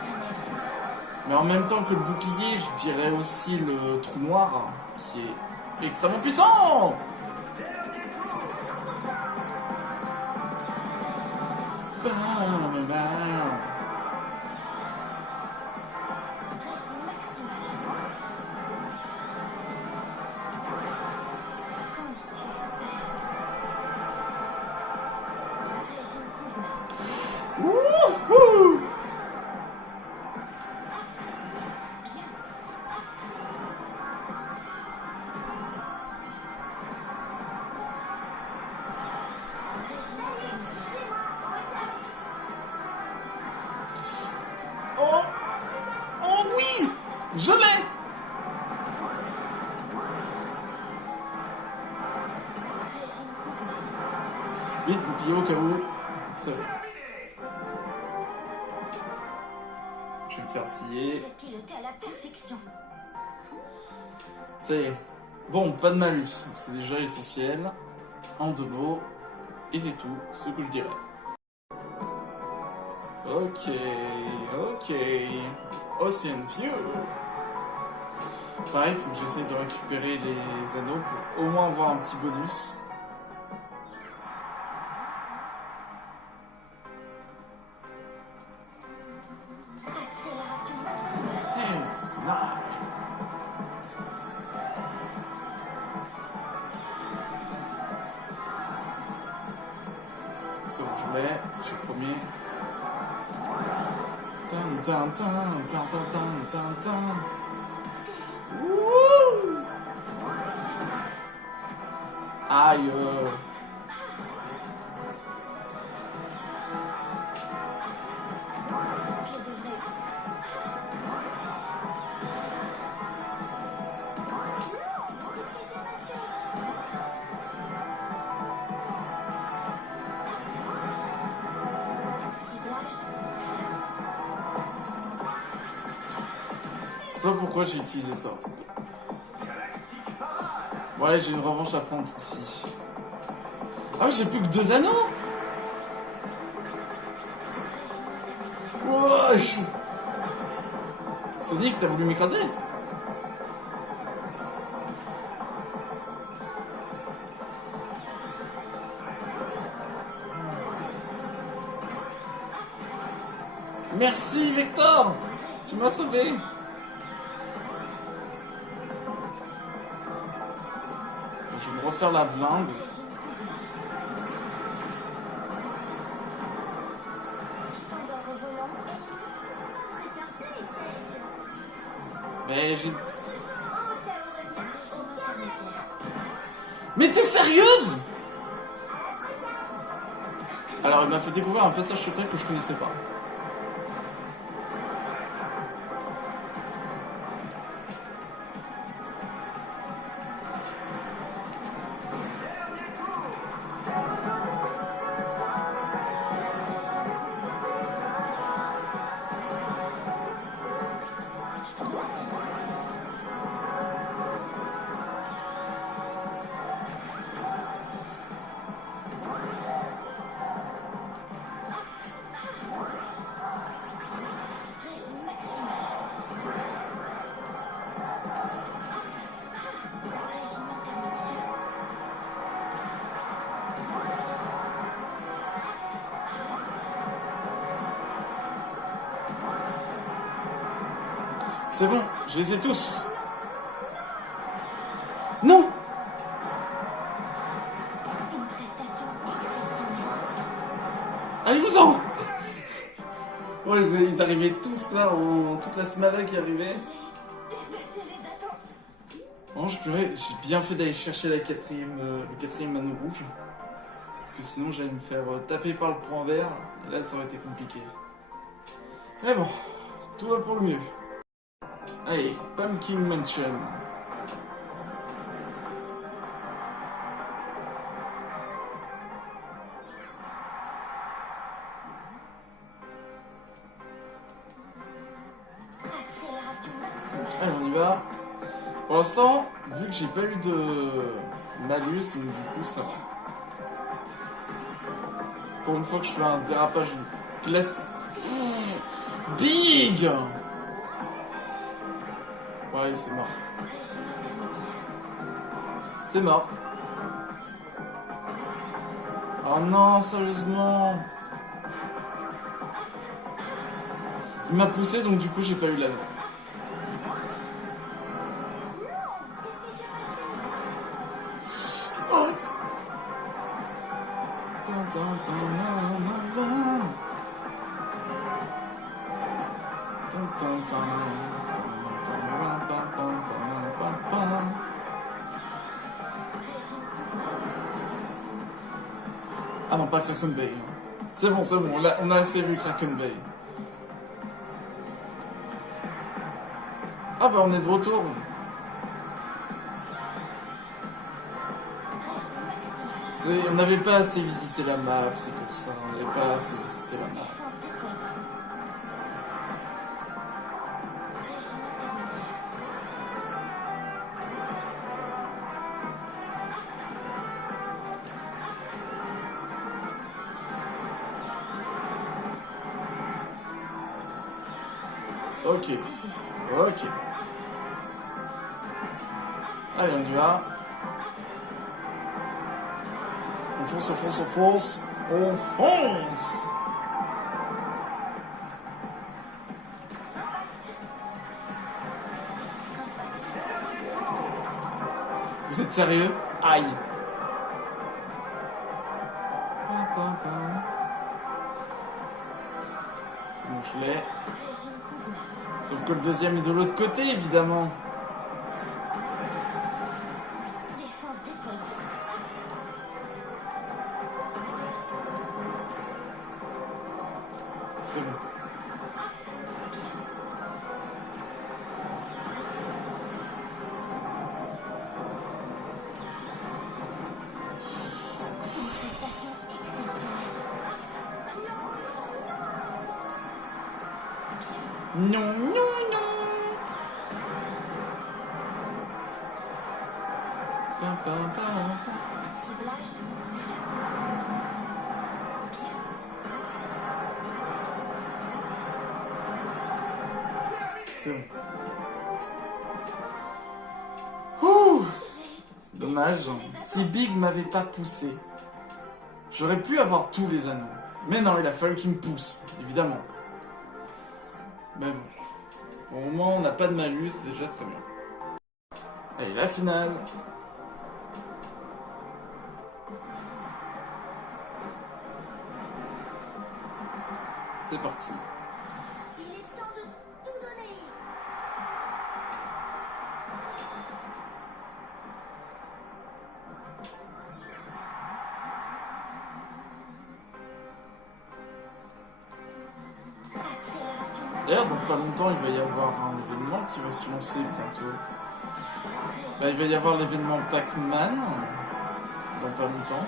en même temps que le bouclier, je dirais aussi le trou noir, qui est extrêmement puissant. Bam, bam. Régime maximal. Qu'en dis-tu? Régime convenable. Wouhou! Bien. Régime intermédiaire. Oh! Oh oui! Je l'ai! Régime convenable. Vite, bouclier au cas où. Ça va. Je vais me faire scier. J'ai piloté à la perfection. Ça y est. Bon, pas de malus, c'est déjà essentiel. En 2 mots. Et c'est tout ce que je dirais. Ok, ok. Ocean View. Pareil, faut que j'essaye de récupérer les anneaux pour au moins avoir un petit bonus. Accélération maximale. Yes, nice. C'est bon, je l'ai, je suis premier. Tan, tan, tan, tan, tan, tan, tan, tan. Wouh! Aïe! Je devrais. Qu'est-ce qui s'est passé? Ciblage. Je sais pas pourquoi j'ai utilisé ça. Ouais, j'ai une revanche à prendre ici. Ah oui, j'ai plus que 2 anneaux! Wesh! Sonic, t'as voulu m'écraser? Merci Vector! Tu m'as sauvé! Je vais me refaire la blinde. Tu t'endors au volant. C'est fair play, Sage. Mais j'ai... Oh, ça aurait bien. Régime intermédiaire. Mais t'es sérieuse? Alors, il m'a fait découvrir un passage secret que je connaissais pas. Régime maximal. Régime intermédiaire. C'est bon, je les ai tous. Non! Une prestation exceptionnelle. Allez-vous-en! Ouais, ils arrivaient tous là, toute la smada qui arrivait. Dépasser les attentes. Bon, j'ai bien fait d'aller chercher le quatrième anneau rouge. Parce que sinon j'allais me faire taper par le point vert. Et là ça aurait été compliqué. Mais bon, tout va pour le mieux. Allez, Pumpkin Mansion. Accélération maximale. Allez, on y va. Pour l'instant, vu que j'ai pas eu de malus, donc du coup ça va. Pour une fois que je fais un dérapage classe. Big. Ouais, c'est mort. C'est mort. Oh non, sérieusement. Il m'a poussé, donc du coup, j'ai pas eu l'anneau. Oh. Ah non, pas Kraken Bay. C'est bon, on a assez vu Kraken Bay. Ah bah on est de retour. On n'avait pas assez visité la map, c'est pour ça. On n'avait pas assez visité la map. Ok. Ok. Allez, on y va. On fonce, on fonce, on fonce. On fonce. Vous êtes sérieux? Aïe. C'est bon, je l'ai. Sauf que le deuxième est de l'autre côté, évidemment. C'est bon. Non, non, non. C'est bon. Ouh, c'est dommage. Si Big m'avait pas poussé, j'aurais pu avoir tous les anneaux. Mais non, il a fallu qu'il me pousse, évidemment. Mais bon, au moment on n'a pas de malus, c'est déjà très bien. Allez, la finale. C'est parti. Il est temps de tout donner. Accélération. D'ailleurs, dans pas longtemps, il va y avoir un événement qui va se lancer bientôt. Bah, il va y avoir l'événement Pac-Man dans pas longtemps.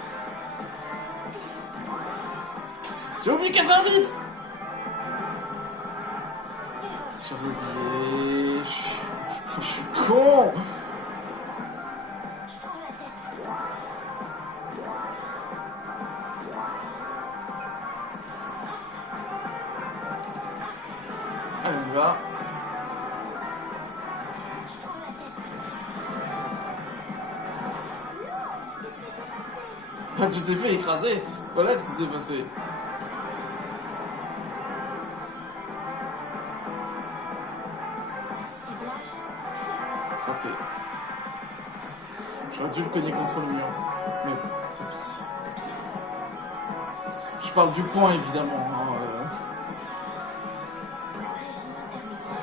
J'ai oublié qu'elle va vite. J'avais oublié. Putain, je suis con. Je prends la tête. Allez, on y va. Je prends la tête. Qu'est-ce qui s'est passé? Ah, tu t'es fait écraser. Voilà ce qui s'est passé. Ciblage. Raté. J'aurais dû le cogner contre le mur. Mais bon, tant pis. Je parle du point, évidemment. Hein, Régime intermédiaire.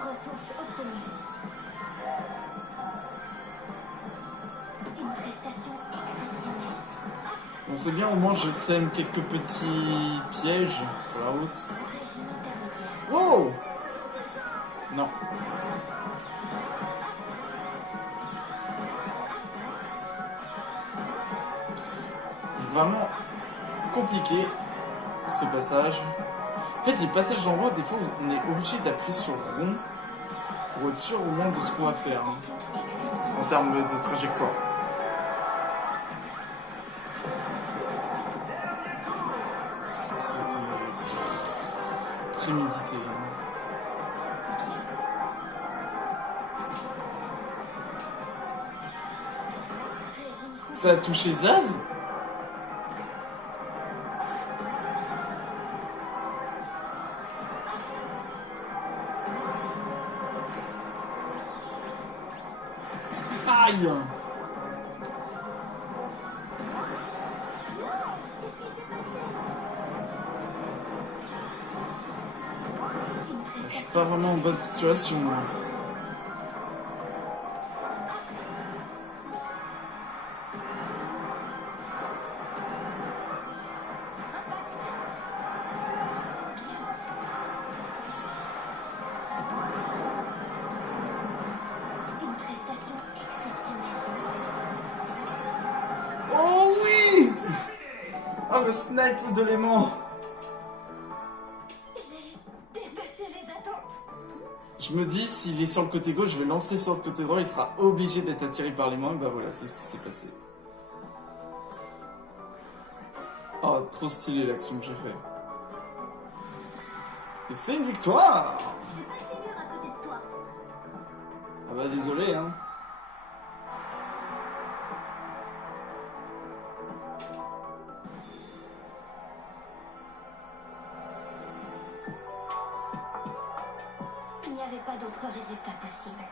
Ressources obtenues. Une prestation exceptionnelle. Bon, c'est bien, au moins je sème quelques petits pièges sur la route. Régime intermédiaire. Oh! Non. C'est vraiment compliqué ce passage. En fait, les passages en route, des fois, on est obligé d'appuyer sur rond pour être sûr au moins de ce qu'on va faire hein, en termes de trajectoire. prémédité. Ça a touché Zaz? Aïe! Qu'est-ce qui s'est passé? Je suis pas vraiment en bonne situation, moi. Une prestation exceptionnelle. Oh oui! Ah, le snipe de l'aimant! J'ai dépassé les attentes. Je me dis, s'il est sur le côté gauche, je vais lancer sur le côté droit, il sera obligé d'être attiré par l'aimant, et bah voilà, c'est ce qui s'est passé. Oh, trop stylé l'action que j'ai fait. Et c'est une victoire! Je vais pas finir à côté de toi. Ah bah désolé, hein. Il n'y avait pas d'autre résultat possible.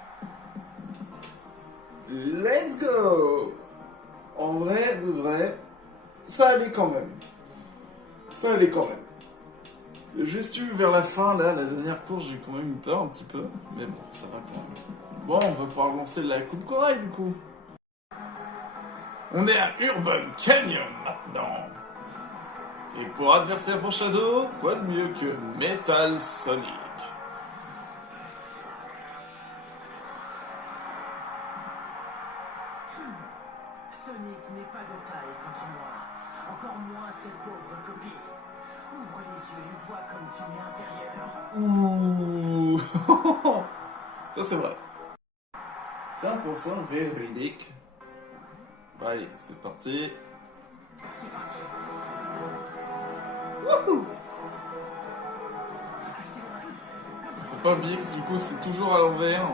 Let's go! En vrai, de vrai, ça allait quand même. Ça allait quand même. Juste eu vers la fin, là, la dernière course, j'ai quand même eu peur un petit peu. Mais bon, ça va quand même. Bon, on va pouvoir lancer la coupe corail du coup. On est à Urban Canyon maintenant. Et pour adversaire pour Shadow, quoi de mieux que Metal Sonic? Sonic n'est pas de taille contre moi. Encore moins cette pauvre copie. Ouvre les yeux et vois comme tu m'es inférieur. Ouh. Ça c'est vrai. 100% véridique. Bah, allez, c'est parti. C'est parti. Wouhou. Accélère. Faut pas oublier que du coup c'est toujours à l'envers.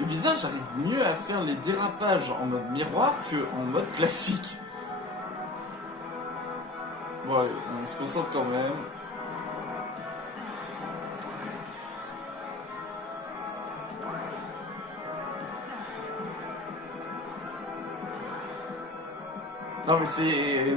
Et bizarre, j'arrive mieux à faire les dérapages en mode miroir que en mode classique. Bon allez, on se concentre quand même. Non mais c'est...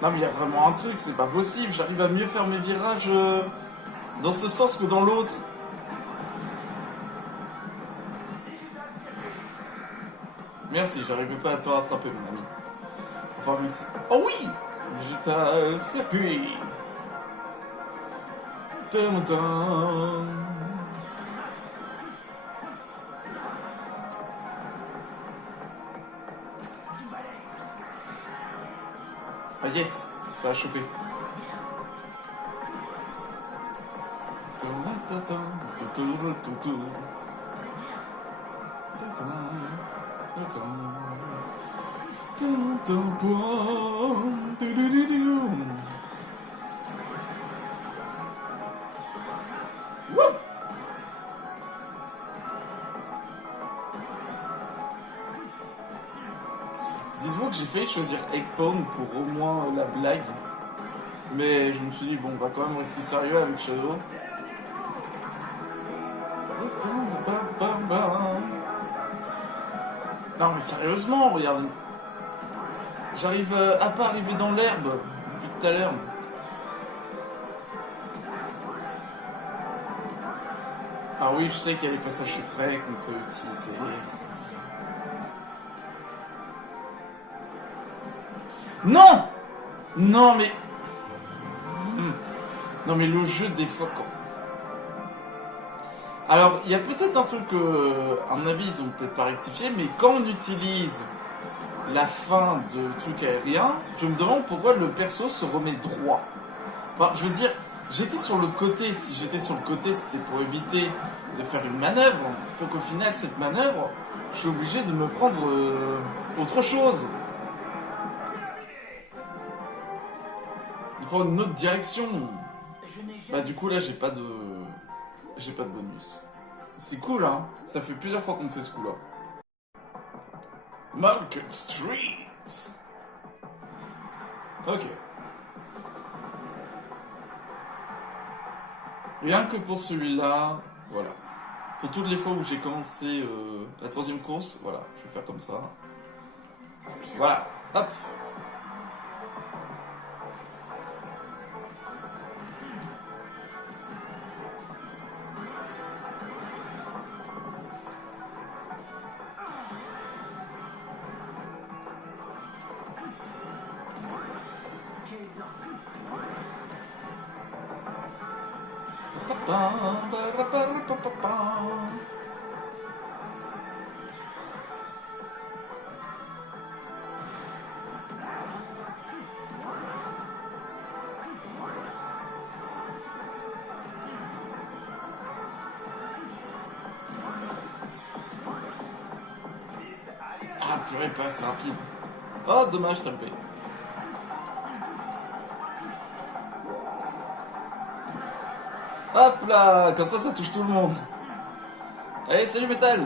Non mais il y a vraiment un truc, c'est pas possible, j'arrive à mieux faire mes virages dans ce sens que dans l'autre. Merci, j'arrivais pas à te rattraper mon ami. Enfin mais c'est... Oh oui! Digital circuit. Dun, dun. Ah yes, ça a chopé. Dites-vous que j'ai failli choisir Eggpwn pour au moins la blague. Mais je me suis dit, bon, on va quand même rester sérieux avec Shadow. Non mais sérieusement, regarde. J'arrive à pas arriver dans l'herbe depuis tout à l'heure. Ah oui, je sais qu'il y a des passages secrets qu'on peut utiliser. Non! Non mais... Non mais le jeu des fois quand... Alors, il y a peut-être un truc, à mon avis, ils ont peut-être pas rectifié, mais quand on utilise la fin de truc aérien, je me demande pourquoi le perso se remet droit. Enfin, je veux dire, J'étais sur le côté, si j'étais sur le côté, c'était pour éviter de faire une manœuvre. Pour qu'au final, cette manœuvre, je suis obligé de me prendre autre chose. De prendre une autre direction. Bah du coup là, j'ai pas de bonus. C'est cool, hein. Ça fait plusieurs fois qu'on me fait ce coup-là. Market Street. Ok. Rien que pour celui-là, voilà. Pour toutes les fois où j'ai commencé la troisième course, voilà, je vais faire comme ça. Voilà, hop. Ah purée, pas assez rapide. Oh dommage, t'as le payé. Hop là, comme ça touche tout le monde. Allez, salut Metal.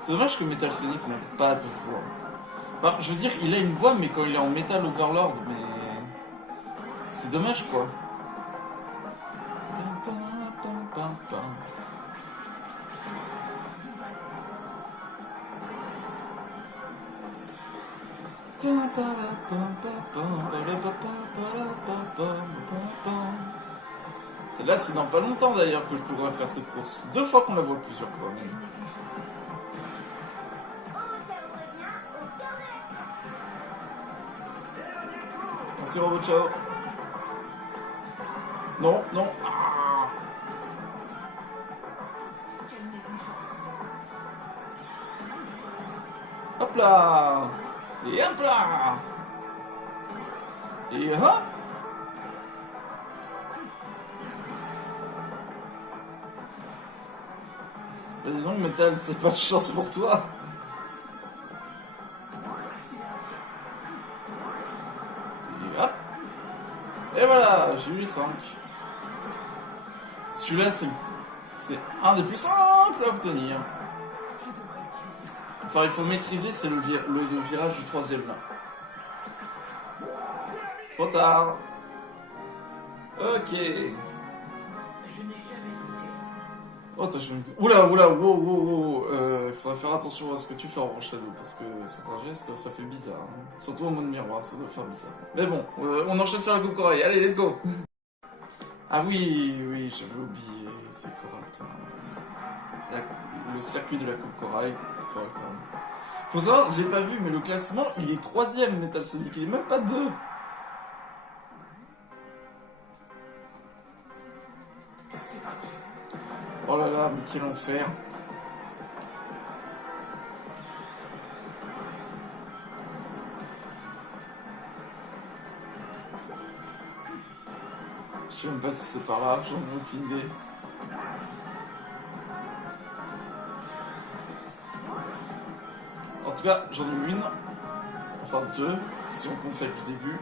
C'est dommage que Metal Sonic n'a pas de voix. Enfin, je veux dire, il a une voix, mais quand il est en Metal Overlord, mais... C'est dommage, quoi. Celle-là, c'est dans pas longtemps d'ailleurs que je pourrais faire cette course. 2 fois qu'on la voit plusieurs fois. Mais... Merci Robot Ciao. Non, non. Ah. Hop là. Et hop là. Et hop. Bah dis donc Metal, c'est pas de chance pour toi. Et hop. Et voilà, j'ai eu les 5. Celui-là, c'est un des plus simples à obtenir. Enfin, il faut maîtriser, c'est le virage du 3ème là. Trop tard. Ok. Oh, t'as jamais tout. Oula, wow. Faudrait faire attention à ce que tu fais en Shadow, parce que c'est un geste, ça fait bizarre. Hein. Surtout en mode miroir, ça doit faire bizarre. Mais bon, on enchaîne sur la coupe corail. Allez, let's go. Ah oui, j'avais oublié, c'est correct. Le circuit de la coupe corail, correct. Faut savoir, j'ai pas vu, mais le classement, il est 3ème Metal Sonic, il est même pas 2. Oh là là, mais quel enfer. Je sais même pas si c'est par là, j'en ai aucune idée. En tout cas, j'en ai une. Enfin 2, si on compte celle du début.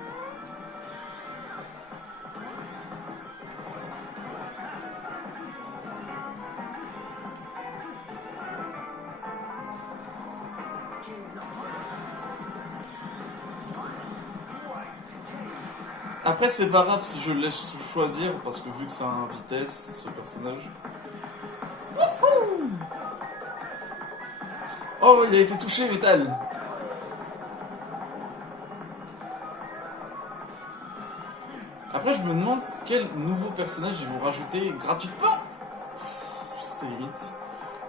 Après, c'est pas grave si je le laisse choisir, parce que vu que c'est un vitesse, ce personnage. Wouhou! Oh, il a été touché, Metal. Après, je me demande quel nouveau personnage ils vont rajouter gratuitement. C'était limite.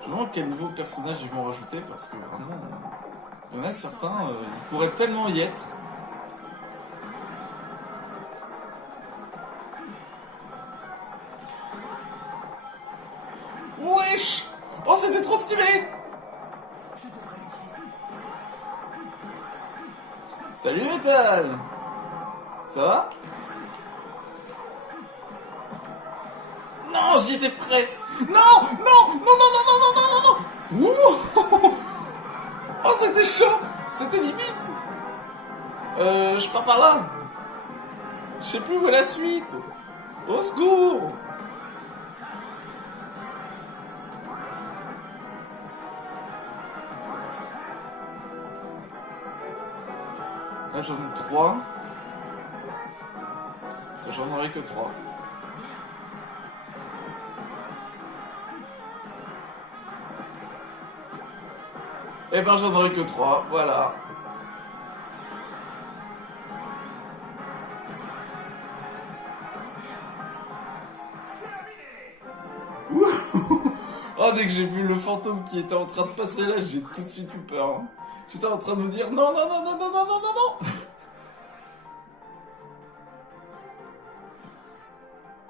Je me demande quel nouveau personnage ils vont rajouter, parce que vraiment, il y en a certains, ils pourraient tellement y être. Wesh! Oh, c'était trop stylé! Salut Metal. Ça va? Non, j'y étais presque. Non, non, non, non, non, non, non, non, non, non. Ouh. Oh, c'était chaud. C'était limite. Je pars par là. Je sais plus où est la suite. Au secours. Là, j'en ai 3. J'en aurai que 3. Eh ben, j'en aurai que 3, voilà. Oh, dès que j'ai vu le fantôme qui était en train de passer là, j'ai tout de suite eu peur. Hein. J'étais en train de me dire non, non, non, non, non, non, non, non, non.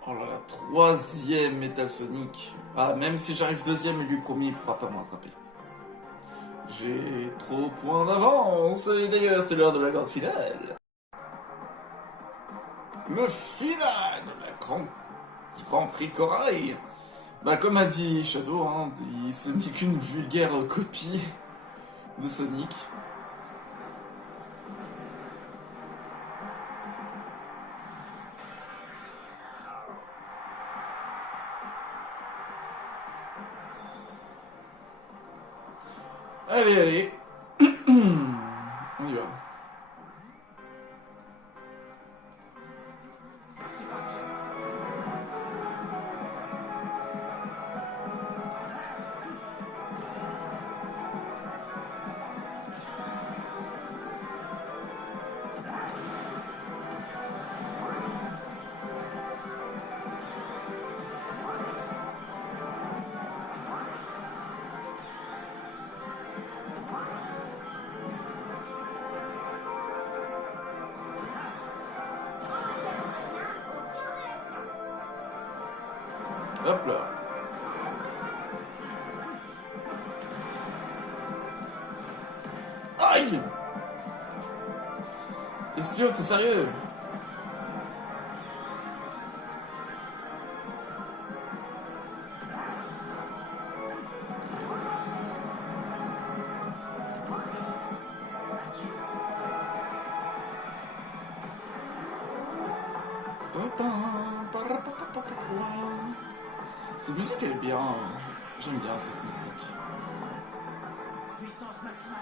Oh là là, 3e Metal Sonic. Ah, même si j'arrive 2e et lui premier, il pourra pas me rattraper. J'ai trop points d'avance. Et d'ailleurs, c'est l'heure de la grande finale. Le final de la du Grand Prix Corail. Bah, comme a dit Shadow, hein, ce n'est qu'une vulgaire copie de Sonic. Allez, allez. On y va. Hop là. Aïe! Espio, t'es sérieux? Cette musique elle est bien. J'aime bien cette musique. Puissance maximale.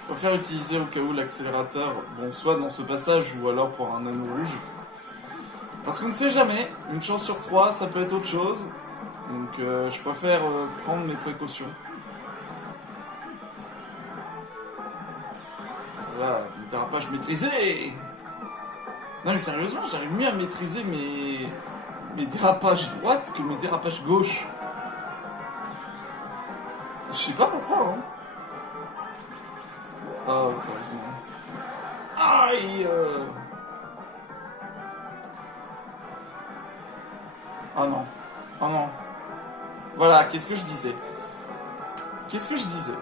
Je préfère utiliser au cas où l'accélérateur, bon, soit dans ce passage ou alors pour un anneau rouge. Parce qu'on ne sait jamais, une chance sur 3, ça peut être autre chose. Donc je préfère prendre mes précautions. Voilà, le dérapage maîtrisé. Non mais sérieusement, j'arrive mieux à maîtriser mes dérapages droites que mes dérapages gauche. Je sais pas pourquoi, hein. Oh, sérieusement. Aïe Oh non. Oh non. Voilà, qu'est-ce que je disais? Qu'est-ce que je disais?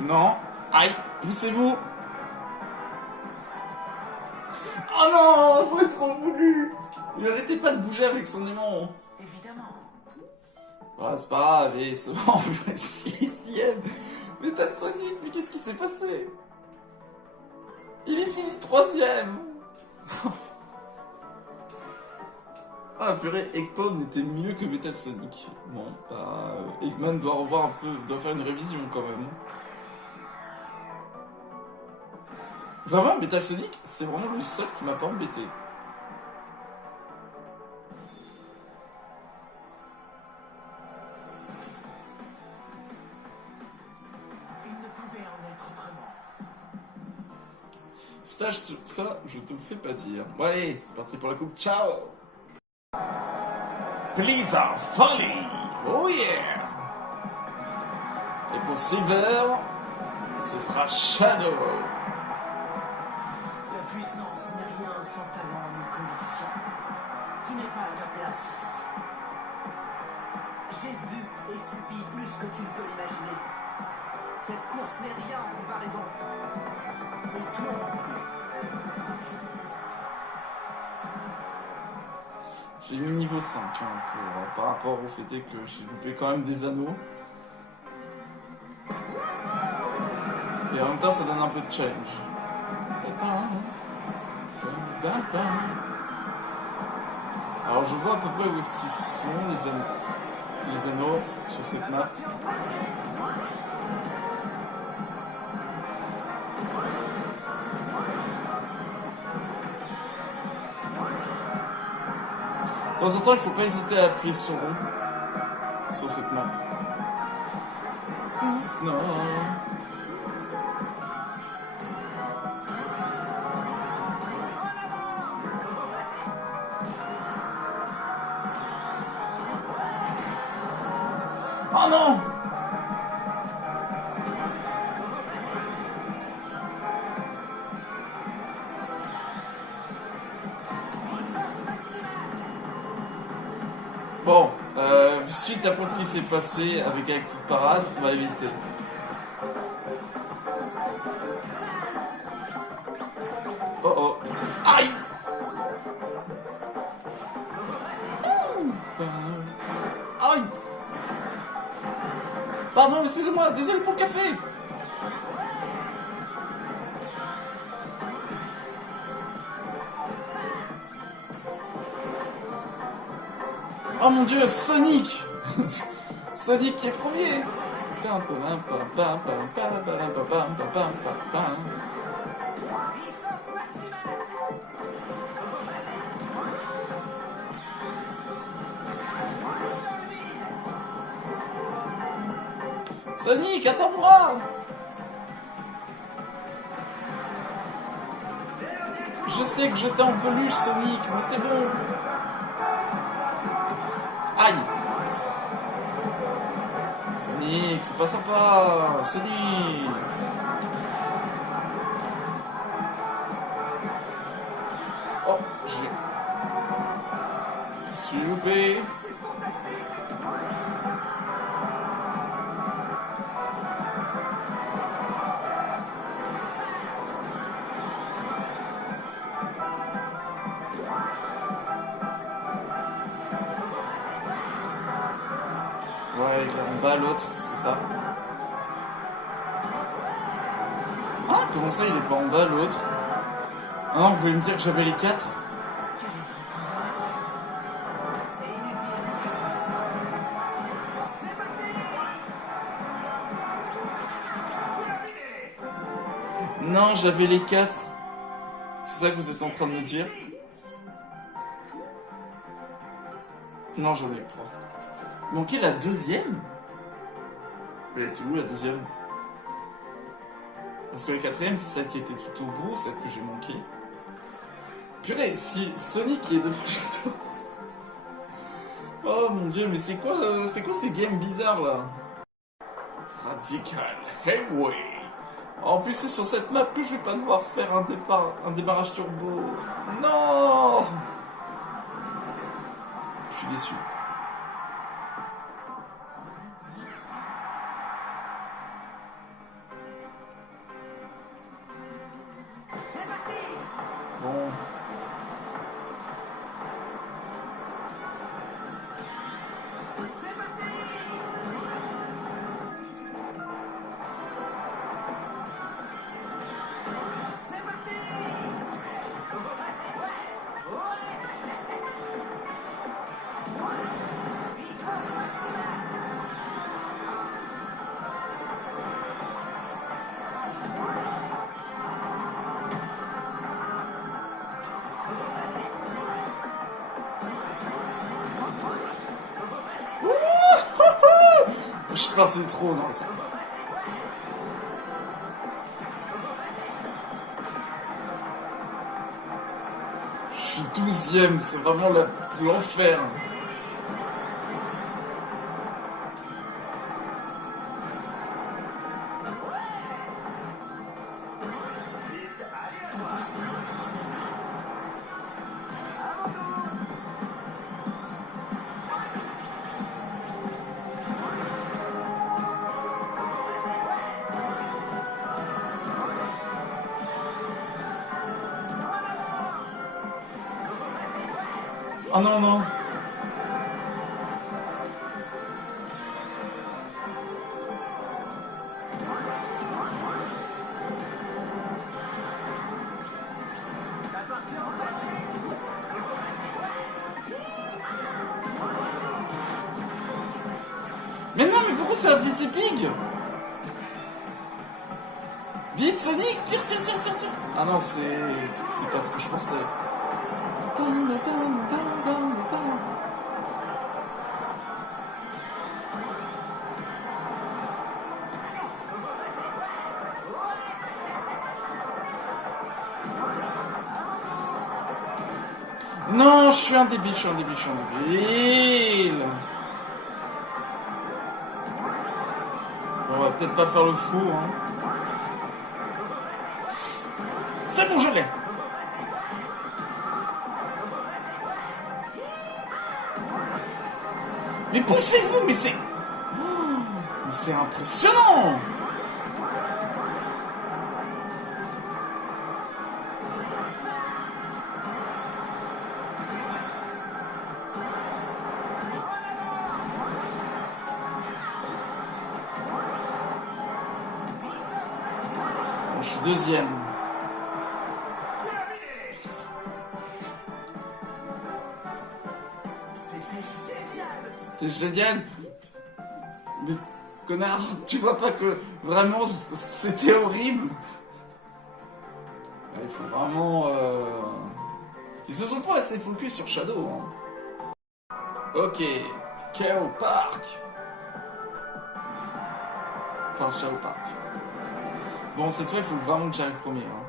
Non. Aïe, poussez-vous. Oh non, j'aurais trop voulu. Il arrêtait pas de bouger avec son aimant. Évidemment. Ah, c'est pas grave, et c'est bon, 6ème. Metal Sonic, mais qu'est-ce qui s'est passé? Il est fini 3ème. Ah purée, Eggpone était mieux que Metal Sonic. Bon, bah, Eggman doit revoir un peu, doit faire une révision quand même. Vraiment, Metal Sonic, c'est vraiment le seul qui m'a pas embêté. Il ne pouvait Ça, je te le fais pas dire. Bon, allez, c'est parti pour la coupe. Ciao. Blizzard Folly. Oh yeah. Et pour Silver, ce sera Shadow. La puissance n'est rien sans talent ni conviction. Tu n'es pas à ta place ici. J'ai vu et subi plus que tu ne peux l'imaginer. Cette course n'est rien en comparaison. Et toi non plus. J'ai mis niveau 5 encore, par rapport au fait que j'ai loupé quand même des anneaux. Et en même temps, ça donne un peu de change. Alors je vois à peu près où est-ce qu'ils sont les anneaux sur cette map. De temps en temps, il faut pas hésiter à appuyer sur rond sur cette map. Non. Oh non! Bon, suite après ce qui s'est passé avec Active Parade, on va éviter. Oh oh. Aïe! Aïe! Pardon, excusez-moi, désolé pour le café! Oh mon dieu, Sonic! Sonic qui est premier! Sonic, attends-moi! Je sais que j'étais en peluche, Sonic, mais c'est bon! Aïe! Sonic, c'est pas sympa! Sonic! Oh, je suis loupé! Ouais, il est en bas l'autre, c'est ça. Ah, comment ça, il est pas en bas l'autre? Ah non, vous voulez me dire que j'avais les 4? C'est inutile. C'est parti. Non, j'avais les 4. C'est ça que vous êtes en train de me dire? Non, j'en ai que 3. Il manquait la deuxième? Elle était où la deuxième? Parce que la quatrième, c'est celle qui était tout au bout, celle que j'ai manquée. Purée, si Sonic est devant le château. Oh mon dieu, mais c'est quoi ces games bizarres là? Radical Highway. En plus, c'est sur cette map que je vais pas devoir faire un démarrage turbo. Non! Je suis déçu. Bon. Je suis parti trop dans ça. 12e, c'est vraiment l'enfer. Oh non, non. Mais non, mais pourquoi ça a visé Big? Vite, Sonic, tire, tire, tire, tire, tire. Ah non, c'est pas ce que je pensais. Non, je suis un débile, je suis un débile, je suis un débile. On va peut-être pas faire le fou, hein. C'est bon, je l'ai. Mais poussez-vous, mais c'est... Oh, mais c'est impressionnant. Bon, je suis deuxième. C'était génial. Mais connard, tu vois pas que vraiment c'était horrible. Il faut vraiment... Ils se sont pas assez focus sur Shadow. Hein. Ok, Chaos Park. Enfin, Shadow Park. Bon, cette fois, il faut vraiment que j'arrive premier. Hein.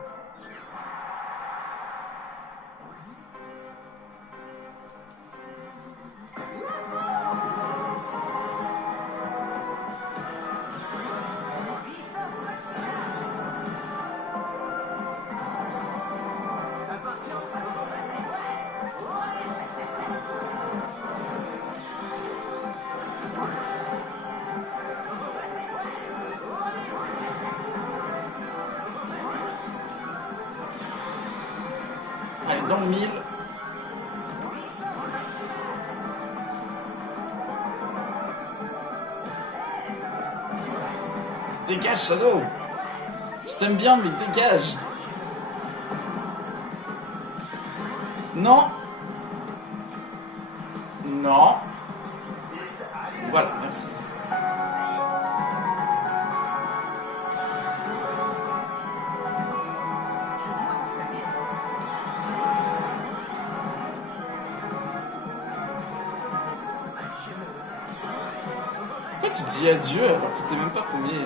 Allez, dans le 1000. Dégage, Shadow. Je t'aime bien, mais dégage. Non. Non. Voilà, merci. Pourquoi tu dis adieu alors que t'es même pas premier?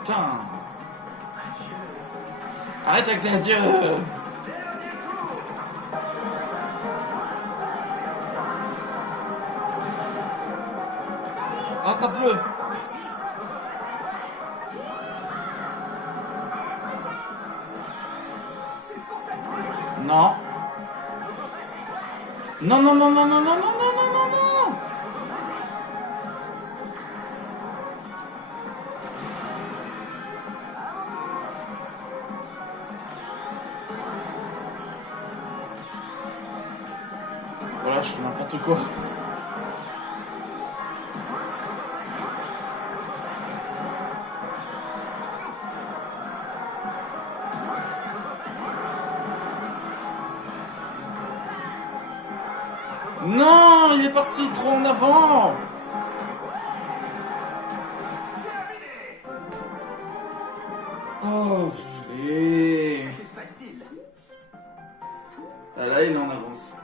Putain. Arrête avec tes adieux. Rattrape-le. Non. Non, non, non, non, non, non, non, non, non, non, non. Voilà, je fais n'importe quoi. parti trop en avant. Oh, purée. C'était facile. Ah, là, il est en avance.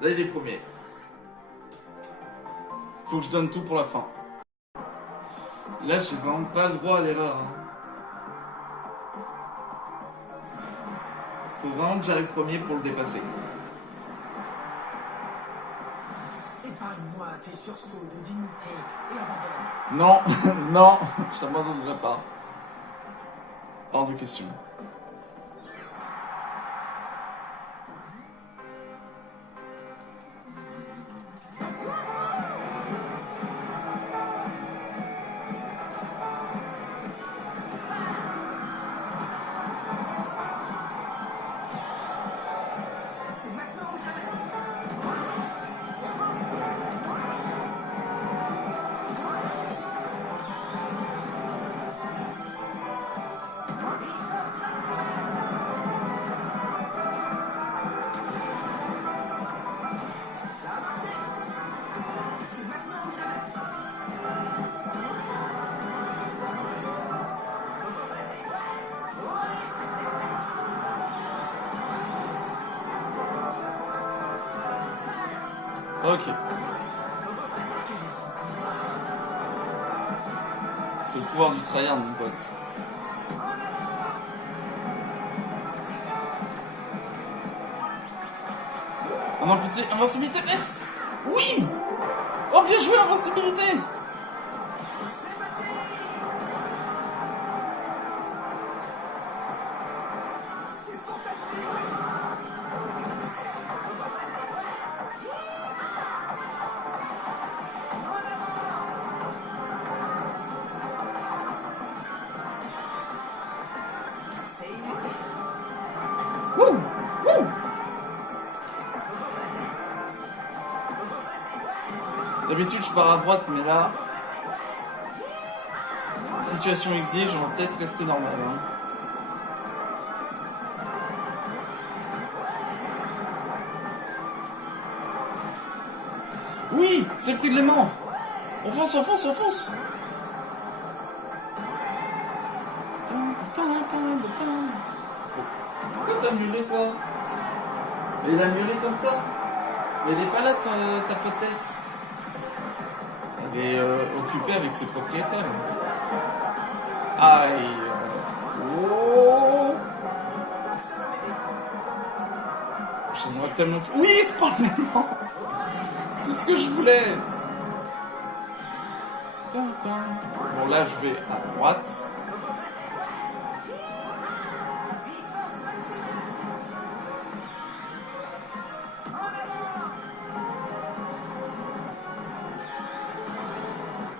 Là, il est premier. Faut que je donne tout pour la fin. Là, j'ai vraiment pas le droit à l'erreur. Hein. Faut vraiment que j'arrive premier pour le dépasser. Épargne-moi tes sursauts de dignité et abandonne. Non, non, je m'abandonnerai pas. Hors de question. C'est maintenant ou jamais. Ça a marché. C'est maintenant ou jamais. Ok. Quel est son pouvoir? C'est le pouvoir du tryhard, mon pote. Oh non, pitié, invincibilité reste. Oui. Oh, bien joué, invincibilité. C'est fantastique. C'est inutile. Wouh, wouh. D'habitude, je pars à droite, mais là... Situation exige, on va peut-être rester normal. Hein. Oui, c'est le prix de l'aimant. On fonce, on fonce, on fonce. Pourquoi t'as mulet, toi? Mais il a mulet comme ça. Mais elle est pas là, ta potesse. Elle est occupée avec ses propriétaires. Aïe. Oh. J'aimerais tellement... Oui, c'est pas l'aimant. C'est ce que je voulais. Bon, là, je vais à droite.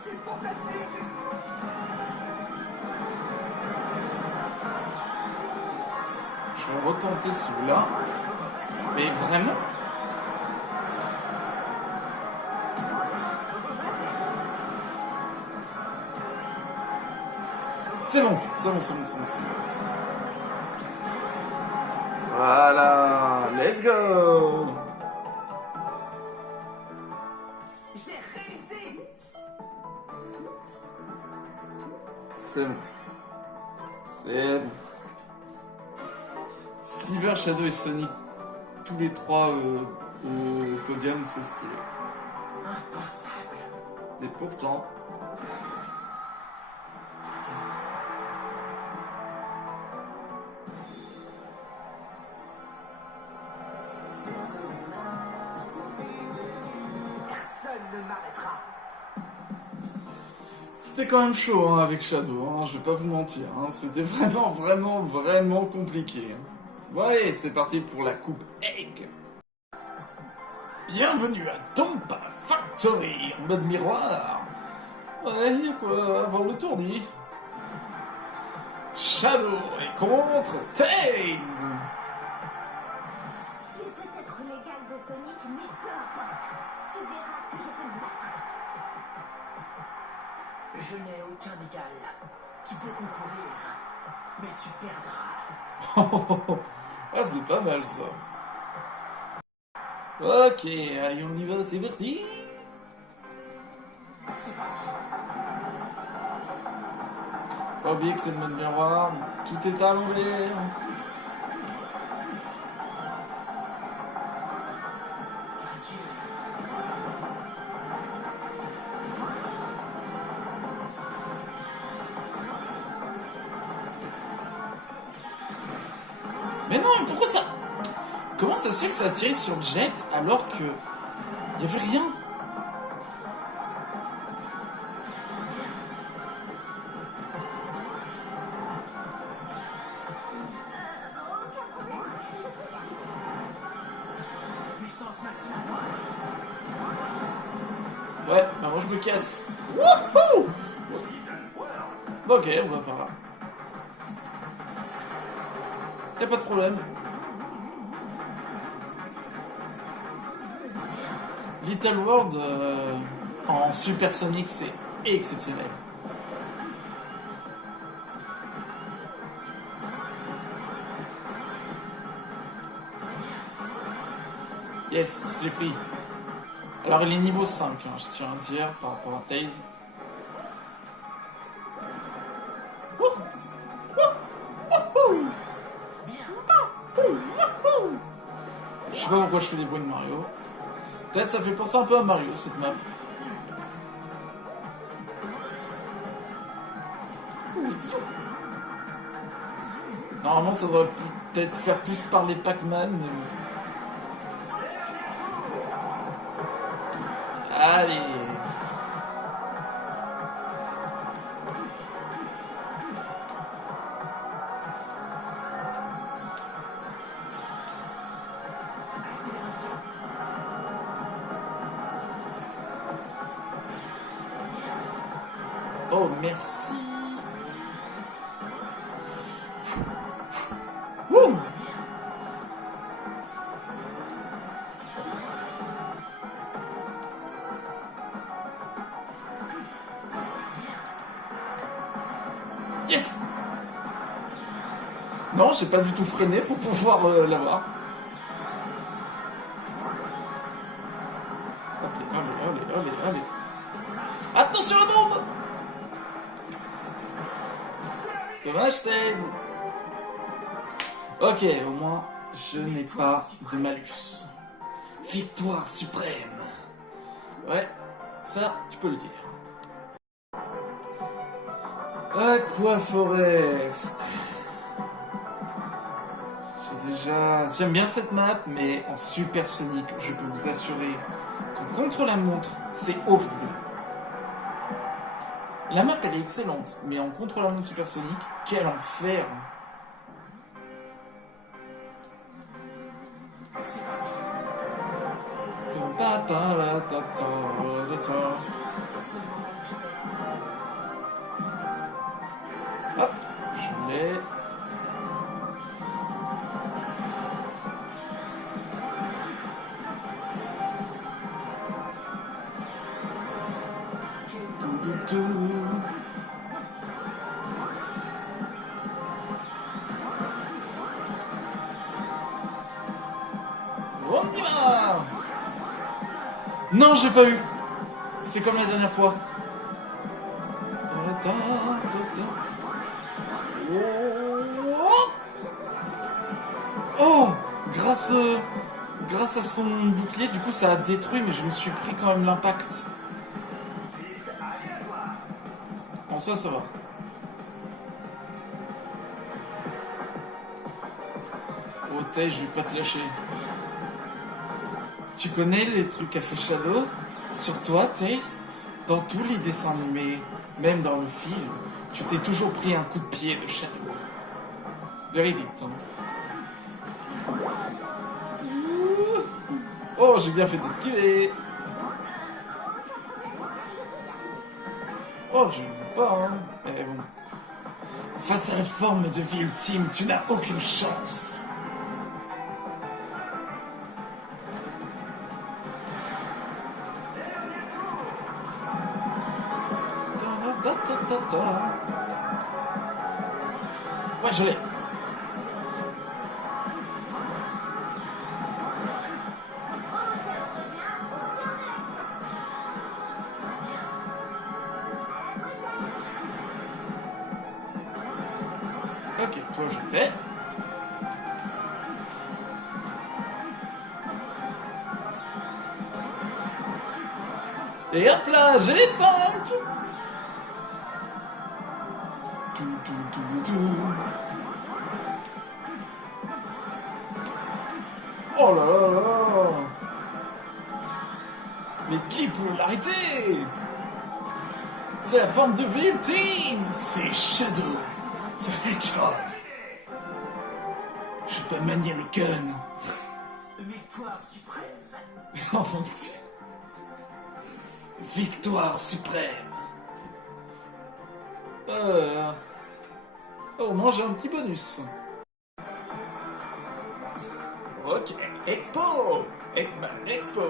C'est fantastique. Je vais retenter celui-là. Mais vraiment? C'est bon, c'est bon, c'est bon, c'est bon, c'est bon. Voilà, let's go. J'ai réussi. C'est bon. C'est bon. Silver, Shadow et Sonic, tous les trois au podium, c'est stylé. Impensable. Et pourtant... Personne ne m'arrêtera. C'était quand même chaud hein, avec Shadow, hein, je vais pas vous mentir. Hein, c'était vraiment, vraiment, vraiment compliqué. Hein. Bon allez, c'est parti pour la coupe Egg. Bienvenue à Tompa Factory en mode miroir. Ouais, quoi, avant le tournis. Shadow est contre Taze. Tu es peut-être l'égal de Sonic, mais peu importe. Tu verras que je peux me battre. Je n'ai aucun égal. Tu peux concourir, mais tu perdras. Ah, c'est pas mal ça. Ok, allez, on y va, c'est parti. Pas oublier que c'est le mode miroir, tout est à l'envers. Mais non, mais pourquoi ça... Comment ça se fait que ça a tiré sur Jet alors que... Il y avait rien? Ouais, bah moi je me casse. Wouhou! Ok, on va par là. Y'a pas de problème. Little World en supersonique, c'est exceptionnel. Yes, c'est pris. Alors il est niveau 5, hein, je tiens à dire, par rapport à Taze. Je sais pas pourquoi je fais des bruits de Mario. Peut-être ça fait penser un peu à Mario cette map. Normalement ça devrait peut-être faire plus parler Pac-Man. Mais... Allez. Oh, merci. Wouh. Yes. Non, j'ai pas du tout freiné pour pouvoir l'avoir. Allez. Attention la bombe. Dommage, Taze. Ok, au moins, je n'ai pas de malus. Victoire suprême. Ouais, ça, tu peux le dire. Aqua Forest. J'aime bien cette map, mais en supersonique, je peux vous assurer que contre la montre, c'est horrible. La map elle est excellente, mais en contre-la-montre supersonique, quel enfer! Hop, je l'ai. On y va. Non, je l'ai pas eu. C'est comme la dernière fois. Oh, grâce à son bouclier, du coup ça a détruit, mais je me suis pris quand même l'impact. En soi, ça va. Oh, Taze, je vais pas te lâcher. Tu connais les trucs qu'a fait Shadow sur toi, Taze? Dans tous les dessins animés, même dans le film, tu t'es toujours pris un coup de pied de Shadow. Very vite, hein. Oh, j'ai bien fait d'esquiver. Oh, je ne veux pas, hein. Mais bon. Face à la forme de vie ultime, tu n'as aucune chance. Ouais, je l'ai. Ok, toi je t'ai. Et hop là, j'ai les 5. Oh là là là. Mais qui peut l'arrêter? C'est la forme de vie ultime. C'est Shadow, the Hedgehog. Je peux manier le gun. Victoire suprême. Oh mon Dieu. Victoire suprême. Oh, au moins j'ai un petit bonus. Ok, Expo. Eggman Expo.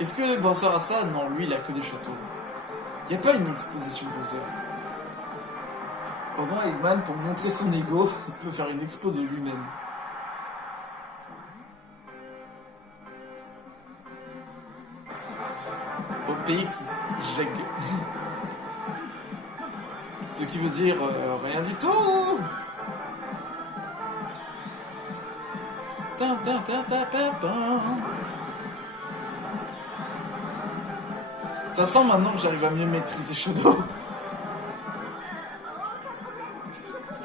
Est-ce que Bowser a ça? Non, lui il a que des châteaux. Y a pas une exposition Bowser. Au moins Eggman, pour montrer son ego, il peut faire une expo de lui-même. OPX Jeg. Ce qui veut dire rien du tout. Ça sent maintenant que j'arrive à mieux maîtriser Shadow.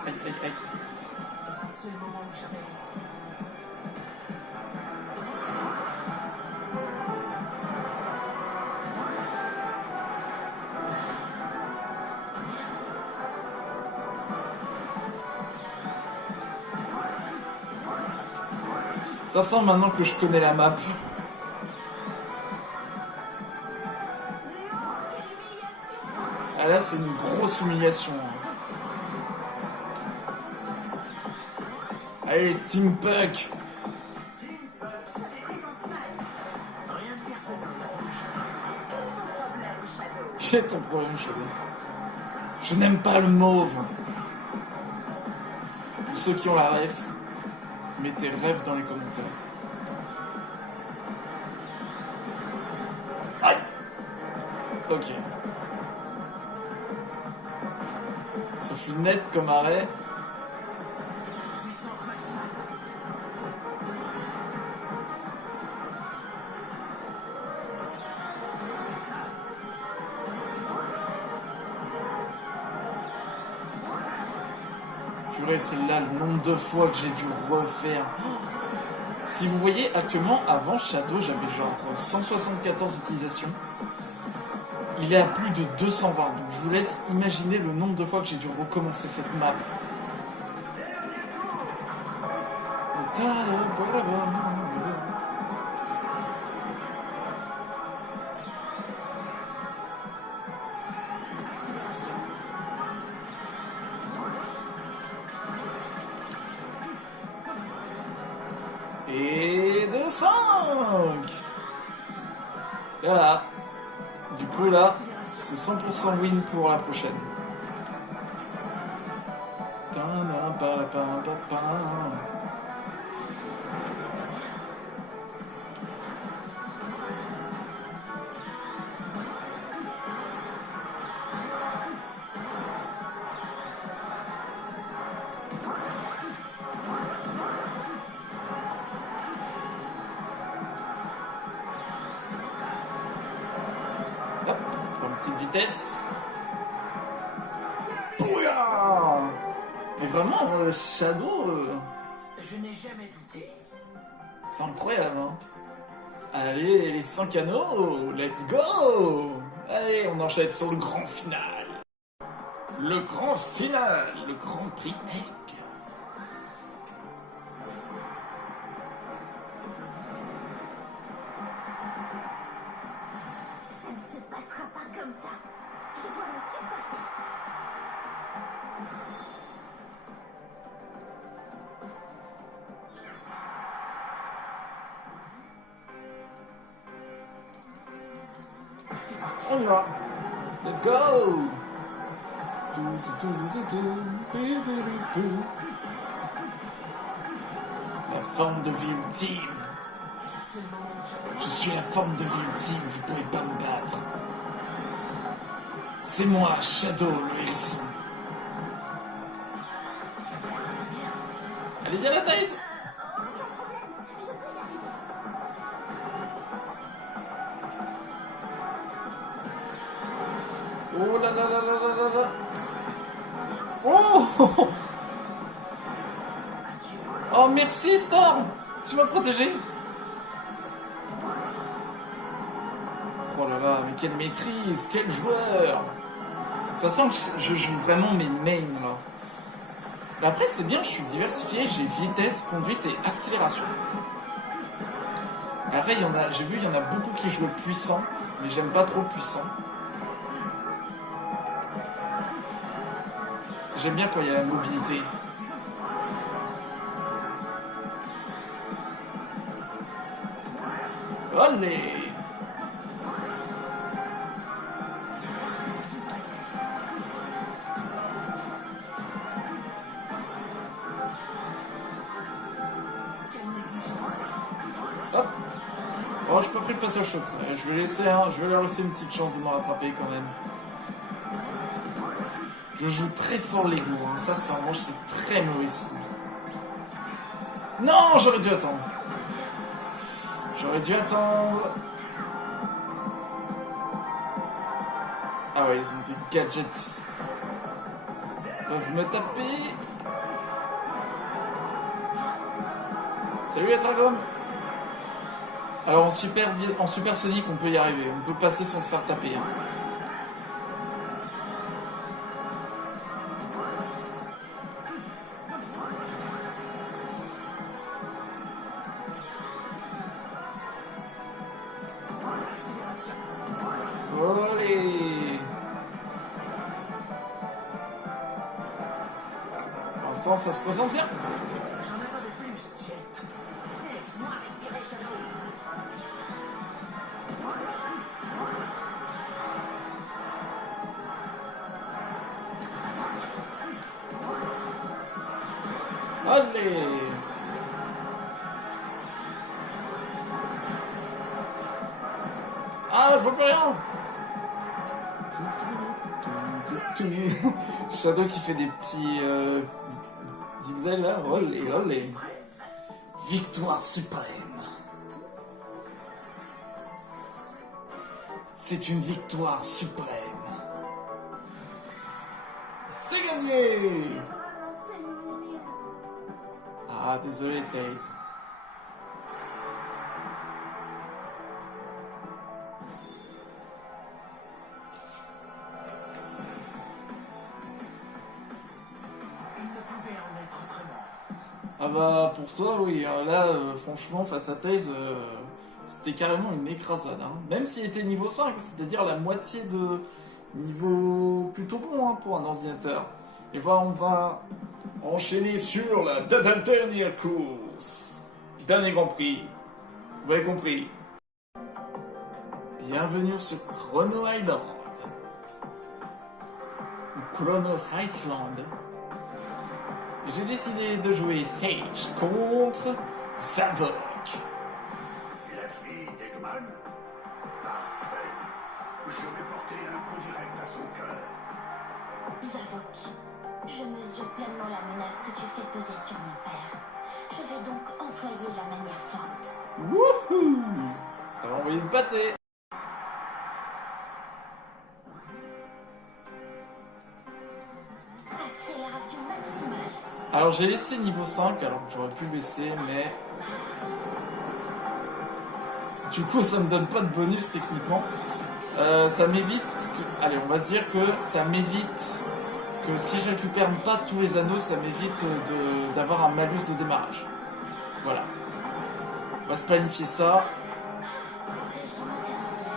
Aïe, aïe, aïe. C'est le moment ou jamais. Ça sent maintenant que je connais la map. Ah là c'est une grosse humiliation. Allez Steampunk. Rien de personnel. Quel est ton problème Shadow? Je n'aime pas le mauve. Pour ceux qui ont la ref, mettez rêve dans les commentaires. Aïe. Ok. Ce fut net comme arrêt. Puissance maximale. Purée, celle-là, le nombre de fois que j'ai dû refaire. Si vous voyez, actuellement, avant Shadow, j'avais genre 174 utilisations. Il est à plus de 220, donc je vous laisse imaginer le nombre de fois que j'ai dû recommencer cette map. Et de 5. Voilà. Du coup là, c'est 100% win pour la prochaine. Hop, une petite vitesse. Bouya! Mais vraiment, Shadow, Je n'ai jamais douté. c'est incroyable, hein. Allez, les 5 anneaux, let's go! Allez, on enchaîne sur le grand final. Le grand final, le grand prix Egg. Ça ne se passera pas comme ça. Je dois me surpasser. On y va. Let's go! La forme de vie ultime. C'est le moment ou jamais. Je suis la forme de vie ultime, vous pouvez pas me battre. C'est moi, Shadow, le hérisson. Allez, viens la Taise. Oh là là là là là là là. Oh. Oh merci Storm. Tu m'as protégé. Oh là là, mais quelle maîtrise, quel joueur. Ça sent que je joue vraiment mes mains là. Mais après c'est bien, je suis diversifié, j'ai vitesse, conduite et accélération. Après j'ai vu il y en a beaucoup qui jouent puissant, mais j'aime pas trop puissant. J'aime bien quand il y a la mobilité. Allez! Hop! Oh, je peux plus le passer au choc. Je vais leur laisser une petite chance de me rattraper quand même. Je joue très fort l'ego, hein. Ça c'est en revanche c'est très mauvais signe. Non, j'aurais dû attendre. J'aurais dû attendre. Ah ouais, ils ont des gadgets. Ils peuvent me taper. Salut Dragon. Alors en supersonique on peut y arriver. On peut passer sans se faire taper. Hein. Olé. Pour l'instant ça se présente bien. J'en attendais plus, Jet. Laisse-moi respirer, Shadow. Allez. Ah, je vois plus rien. Shadow qui fait des petits zigzags là. Olé, olé. Victoire suprême. C'est une victoire suprême. C'est gagné. Ah, désolé, Taze. Ah bah pour toi oui, là franchement face à Taze c'était carrément une écrasade, hein. Même s'il était niveau 5, c'est-à-dire la moitié de niveau plutôt bon hein, pour un ordinateur. Et voilà, on va enchaîner sur la dernière course. Dernier Grand Prix, vous avez compris. Bienvenue sur Chrono Island. Ou Chronos Island. J'ai décidé de jouer Sage contre Zavok. La fille d'Eggman? Parfait. Je vais porter un coup direct à son cœur. Zavok, je mesure pleinement la menace que tu fais peser sur mon père. Je vais donc employer la manière forte. Wouhou! Ça va envoyer le pâté. Accélération maximale. Alors j'ai laissé niveau 5, alors que j'aurais pu baisser, mais... Du coup ça me donne pas de bonus techniquement. Ça m'évite... Allez, on va se dire que ça m'évite que si je récupère pas tous les anneaux, ça m'évite d'avoir un malus de démarrage. Voilà. On va se planifier ça. Régime intermédiaire.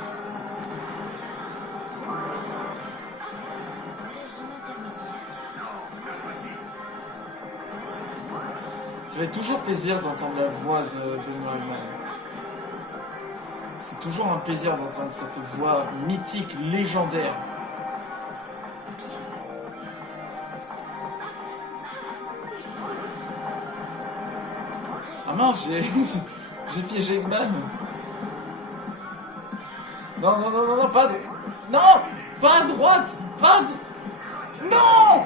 Régime intermédiaire. Ça fait toujours plaisir d'entendre la voix de Benoît Hallman. C'est toujours un plaisir d'entendre cette voix mythique, légendaire. Ah mince, j'ai piégé Eggman. Non, non, non, non, non, pas de... Non, pas à droite, pas de... Non.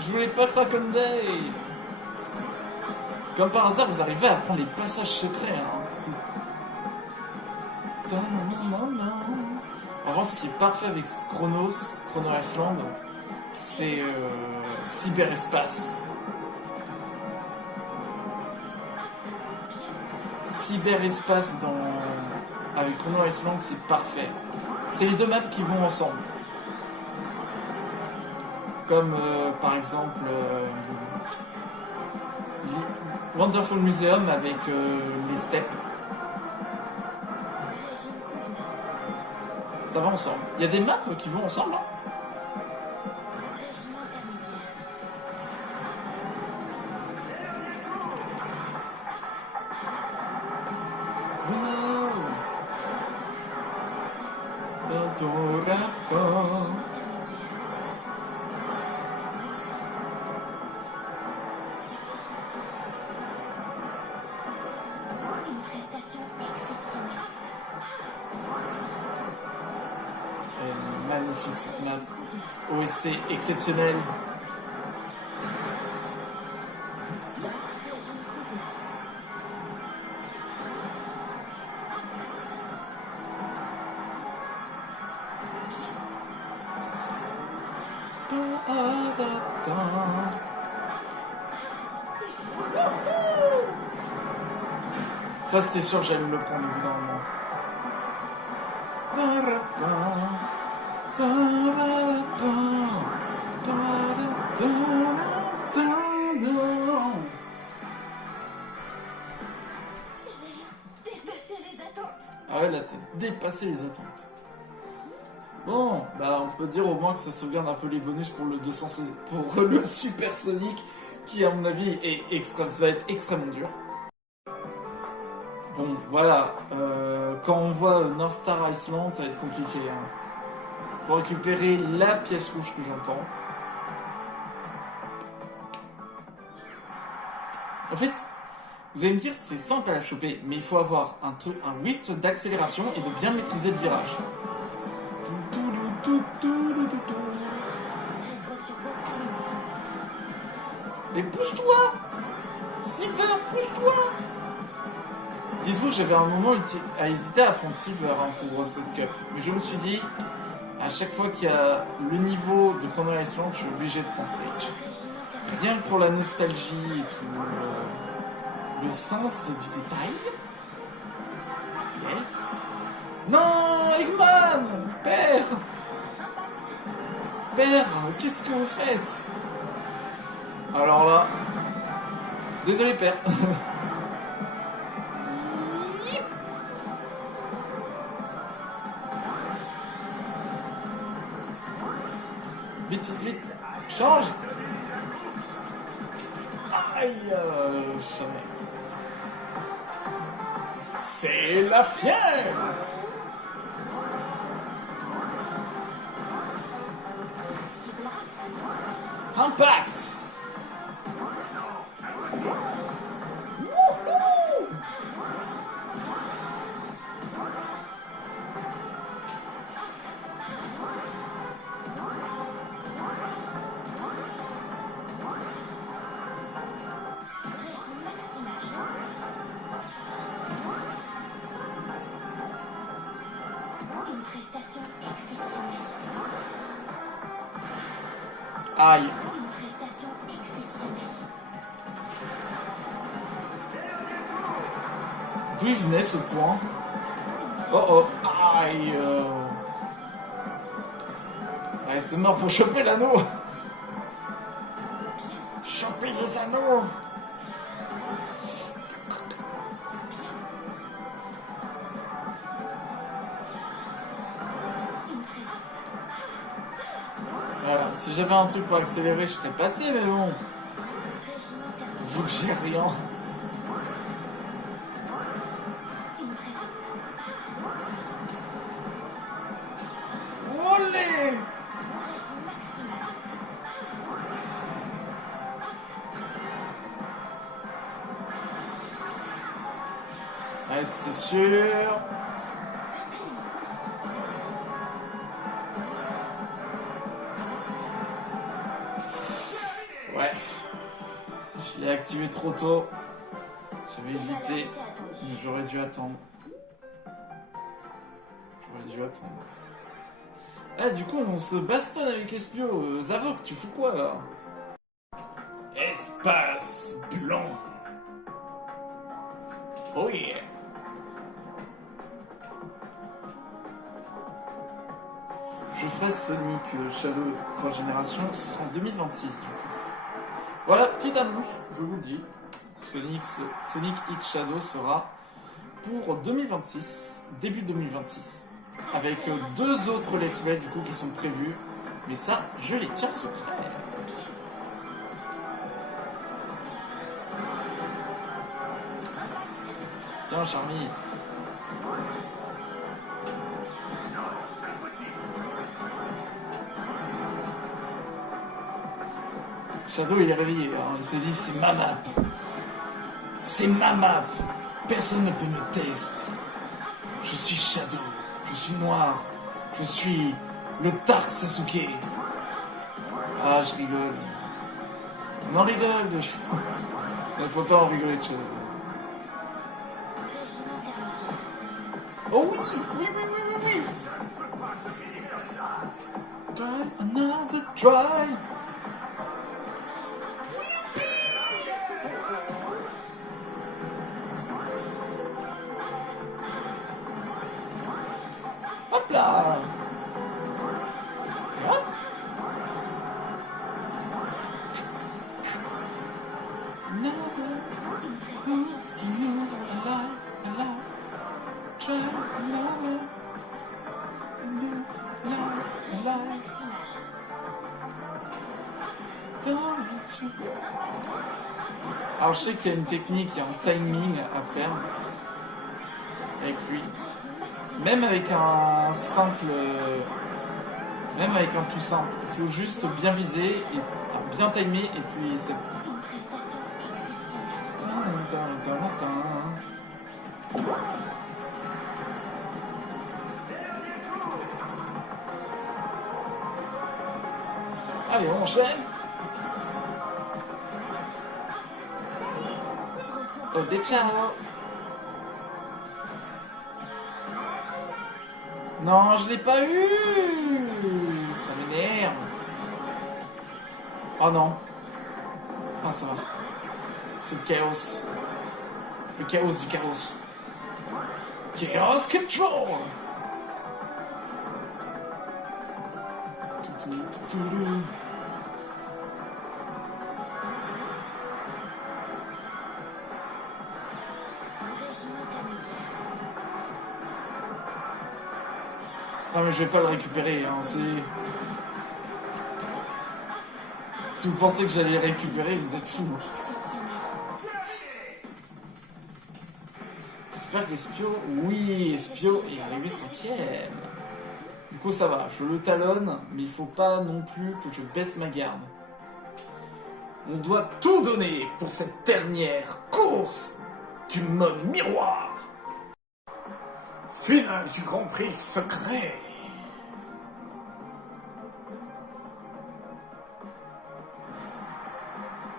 Je voulais pas Kraken Day. Comme par hasard, vous arrivez à prendre les passages secrets. Hein. En revanche, ce qui est parfait avec Chrono Island, c'est cyberespace. Cyberespace avec Chrono Island, c'est parfait. C'est les deux maps qui vont ensemble. Comme par exemple Wonderful Museum avec les steppes. Ça va ensemble. Il y a des maps qui vont ensemble. Hein. Une prestation exceptionnelle. Magnifique cette map. OST exceptionnel. Ça c'était sûr que j'allais me le prendre au bout d'un moment. J'ai dépassé les attentes. Ah ouais, là t'as dépassé les attentes. Bon, bah on peut dire au moins que ça sauvegarde un peu les bonus pour le 216, pour le Super Sonic, qui à mon avis va être extrêmement dur. Bon, voilà, quand on voit North Star Island, ça va être compliqué. Hein. Pour récupérer la pièce rouge que j'entends. En fait, vous allez me dire, c'est simple à la choper, mais il faut avoir un whisk d'accélération et de bien maîtriser le virage. Mais pousse-toi! Silver, pousse-toi! Dites-vous, j'avais un moment à hésiter à prendre Silver hein, pour cette cup. Mais je me suis dit, à chaque fois qu'il y a le niveau de Chrono Island, je suis obligé de prendre Sage. Rien que pour la nostalgie et tout, le sens du détail. Yes. Non, Eggman! Père! Père, qu'est-ce que vous faites? Alors là... Désolé, père. Vite, vite, vite. Change. Aïe, jamais. C'est la fièvre. Impact. Wouhou. Une prestation exceptionnelle. Aïe. Une prestation exceptionnelle. D'où il venait ce point? Oh oh. Aïe. Allez, c'est mort pour choper l'anneau. Choper les anneaux. Voilà, si j'avais un truc pour accélérer, je serais passé, mais bon. Vu que j'ai rien. Olé! Ouais, c'était sûr. Ouais. Je l'ai activé trop tôt. J'avais hésité. Mais j'aurais dû attendre. Ah, du coup, on se bastonne avec Espio. Zavok, tu fous quoi, là? Espace blanc. Oh yeah. Je ferai Sonic Shadow 3 générations, ce sera en 2026 du coup. Voilà, petite annonce, je vous le dis. Sonic X Shadow sera pour 2026, début 2026. Avec 2 autres let's play du coup qui sont prévus. Mais ça, je les tiens secrets. Tiens, Charmy. Shadow, il est réveillé. Hein. Il s'est dit, c'est ma map. C'est ma map. Personne ne peut me tester. Je suis Shadow. Je suis noir. Je suis le Dark Sasuke. Ah, je rigole. On en rigole de Shadow. Il ne faut pas en rigoler de Shadow. Oh oui, oui, oui, oui, oui, oui. Try another try. Hop là. Hop. Never things you alive. Try another. Alors je sais qu'il y a une technique, il y a un timing à faire avec lui. Même avec un simple... Même avec un tout simple. Il faut juste bien viser, et bien timer, et puis c'est... Allez, on enchaîne. Oh, des ciao. Non, je l'ai pas eu. Ça m'énerve. Oh non. Ah, ça va. C'est le chaos. Le chaos du chaos. Chaos Control. Non mais je vais pas le récupérer, hein. Si vous pensez que j'allais le récupérer, vous êtes fous. J'espère que l'Espio... Oui, Espio est arrivé 5ème. Du coup ça va, je le talonne, mais il faut pas non plus que je baisse ma garde. On doit tout donner pour cette dernière course du mode miroir. Finale du Grand Prix secret.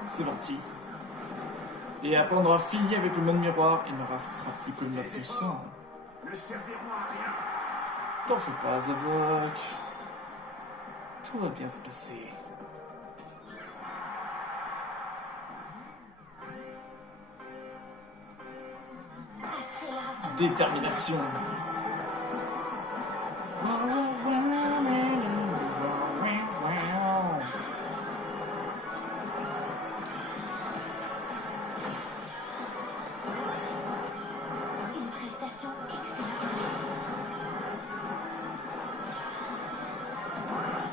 C'est parti. Et après on aura fini avec le mode miroir, il ne restera plus que le mode de sang. Ne serviront à rien. T'en fais pas, Zavok. Tout va bien se passer. Détermination. Une prestation exceptionnelle.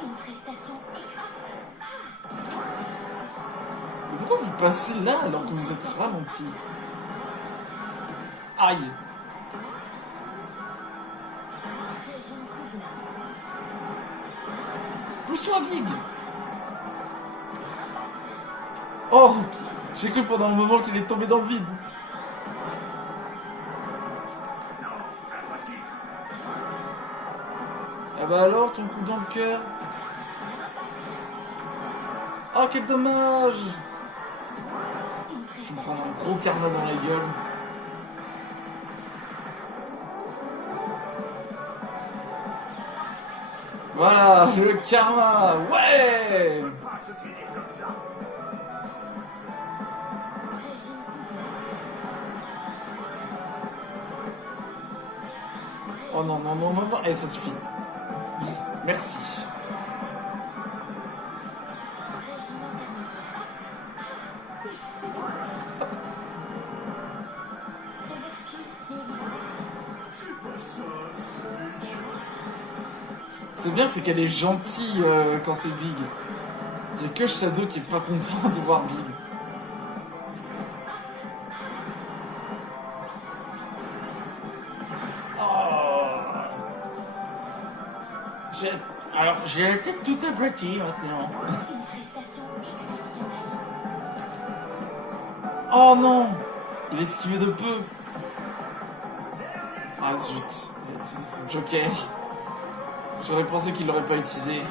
Une prestation exceptionnelle. Pourquoi vous passez là alors que vous êtes ralenti? Aïe. Poussion à Big. Oh, j'ai cru pendant un moment qu'il est tombé dans le vide. bah alors, ton coup dans le cœur. Oh, quel dommage! Je me prends un gros karma dans la gueule. Voilà, le karma! Ouais! Pas se finir comme ça. Oh non, non, non, non, non. Eh, ça suffit. Merci. Des excuses, mais évidemment. Fais pas ça, Sage. C'est bien, c'est qu'elle est gentille quand c'est Big. Il n'y a que Shadow qui est pas content de voir Big. Alors, j'ai la tête tout aplatie maintenant. Une prestation exceptionnelle. Oh non! Il esquivait de peu. Ah zut, il a utilisé son joker. J'aurais pensé qu'il l'aurait pas utilisé.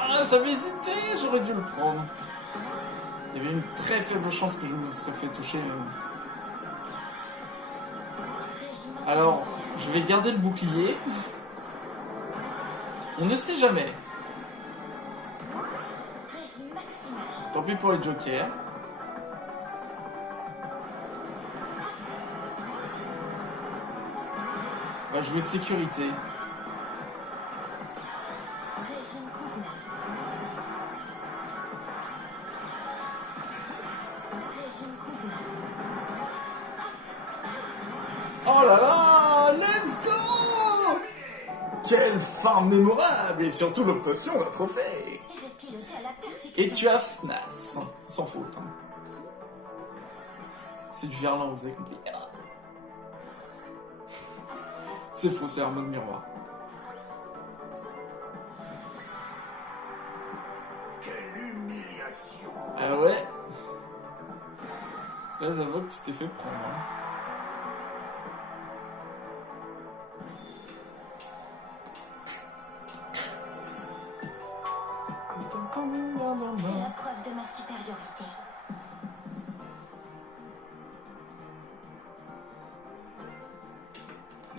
Ah, j'avais hésité, j'aurais dû le prendre. Il y avait une très faible chance que je me serais fait toucher. Alors, je vais garder le bouclier. On ne sait jamais. Régime maximal. Tant pis pour les jokers. On va jouer sécurité. Régime convenable. Régime convenable. Oh là là, let's go! Quelle fin mémorable et surtout l'obtention d'un trophée. J'ai piloté à la perfection. Et tu as Snas, sans faute. Hein. C'est du verlan, vous avez compris. C'est faux, c'est Harmon Miroir. Quelle humiliation. Ah ouais? Là, j'avoue que tu t'es fait prendre. Hein. C'est la preuve de ma supériorité.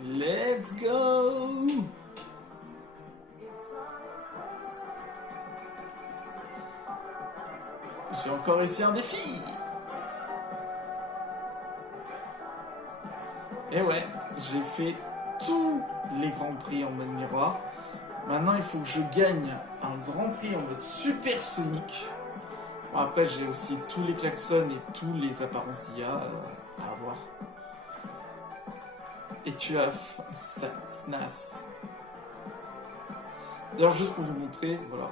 Let's go! J'ai encore réussi un défi! Et ouais, j'ai fait tous les grands prix en mode miroir. Maintenant, il faut que je gagne un grand prix en mode supersonique. Bon, après, j'ai aussi tous les klaxons et tous les apparences d'IA à avoir. Et tu as Snas. D'ailleurs, juste pour vous montrer, voilà.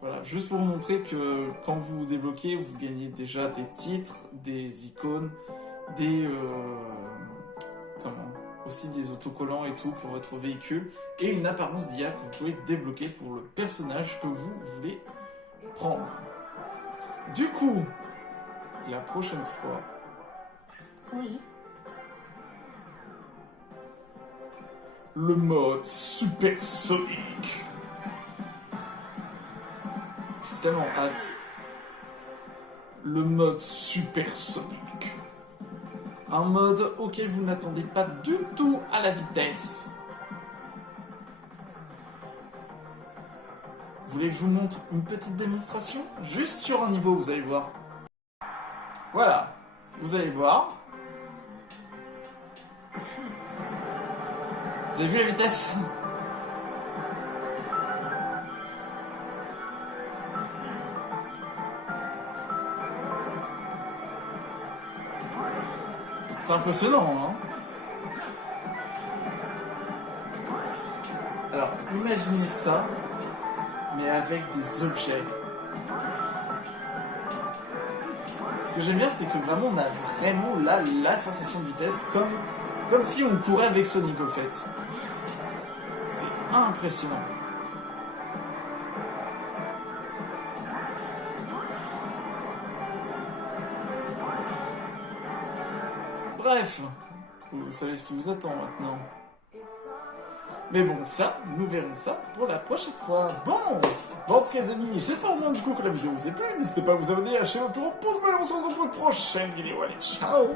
Voilà, juste pour vous montrer que quand vous débloquez, vous gagnez déjà des titres, des icônes, des aussi des autocollants et tout pour votre véhicule et une apparence d'IA que vous pouvez débloquer pour le personnage que vous voulez prendre. Du coup, la prochaine fois, Oui. le mode supersonique. J'ai tellement hâte. Le mode supersonique. Un mode auquel vous n'attendez pas du tout à la vitesse. Vous voulez que je vous montre une petite démonstration? Juste sur un niveau, vous allez voir. Voilà, vous allez voir. Vous avez vu la vitesse? C'est impressionnant, hein? Alors, imaginez ça, mais avec des objets. Ce que j'aime bien, c'est que vraiment, on a vraiment là la sensation de vitesse, comme si on courait avec Sonic, au fait. C'est impressionnant. Bref, vous savez ce qui vous attend maintenant. Mais bon, ça, nous verrons ça pour la prochaine fois. Bon, en tout cas les amis, j'espère bien du coup que la vidéo vous a plu. N'hésitez pas à vous abonner, à lâcher votre pouce bleu, on se retrouve pour une prochaine vidéo. Allez, ciao!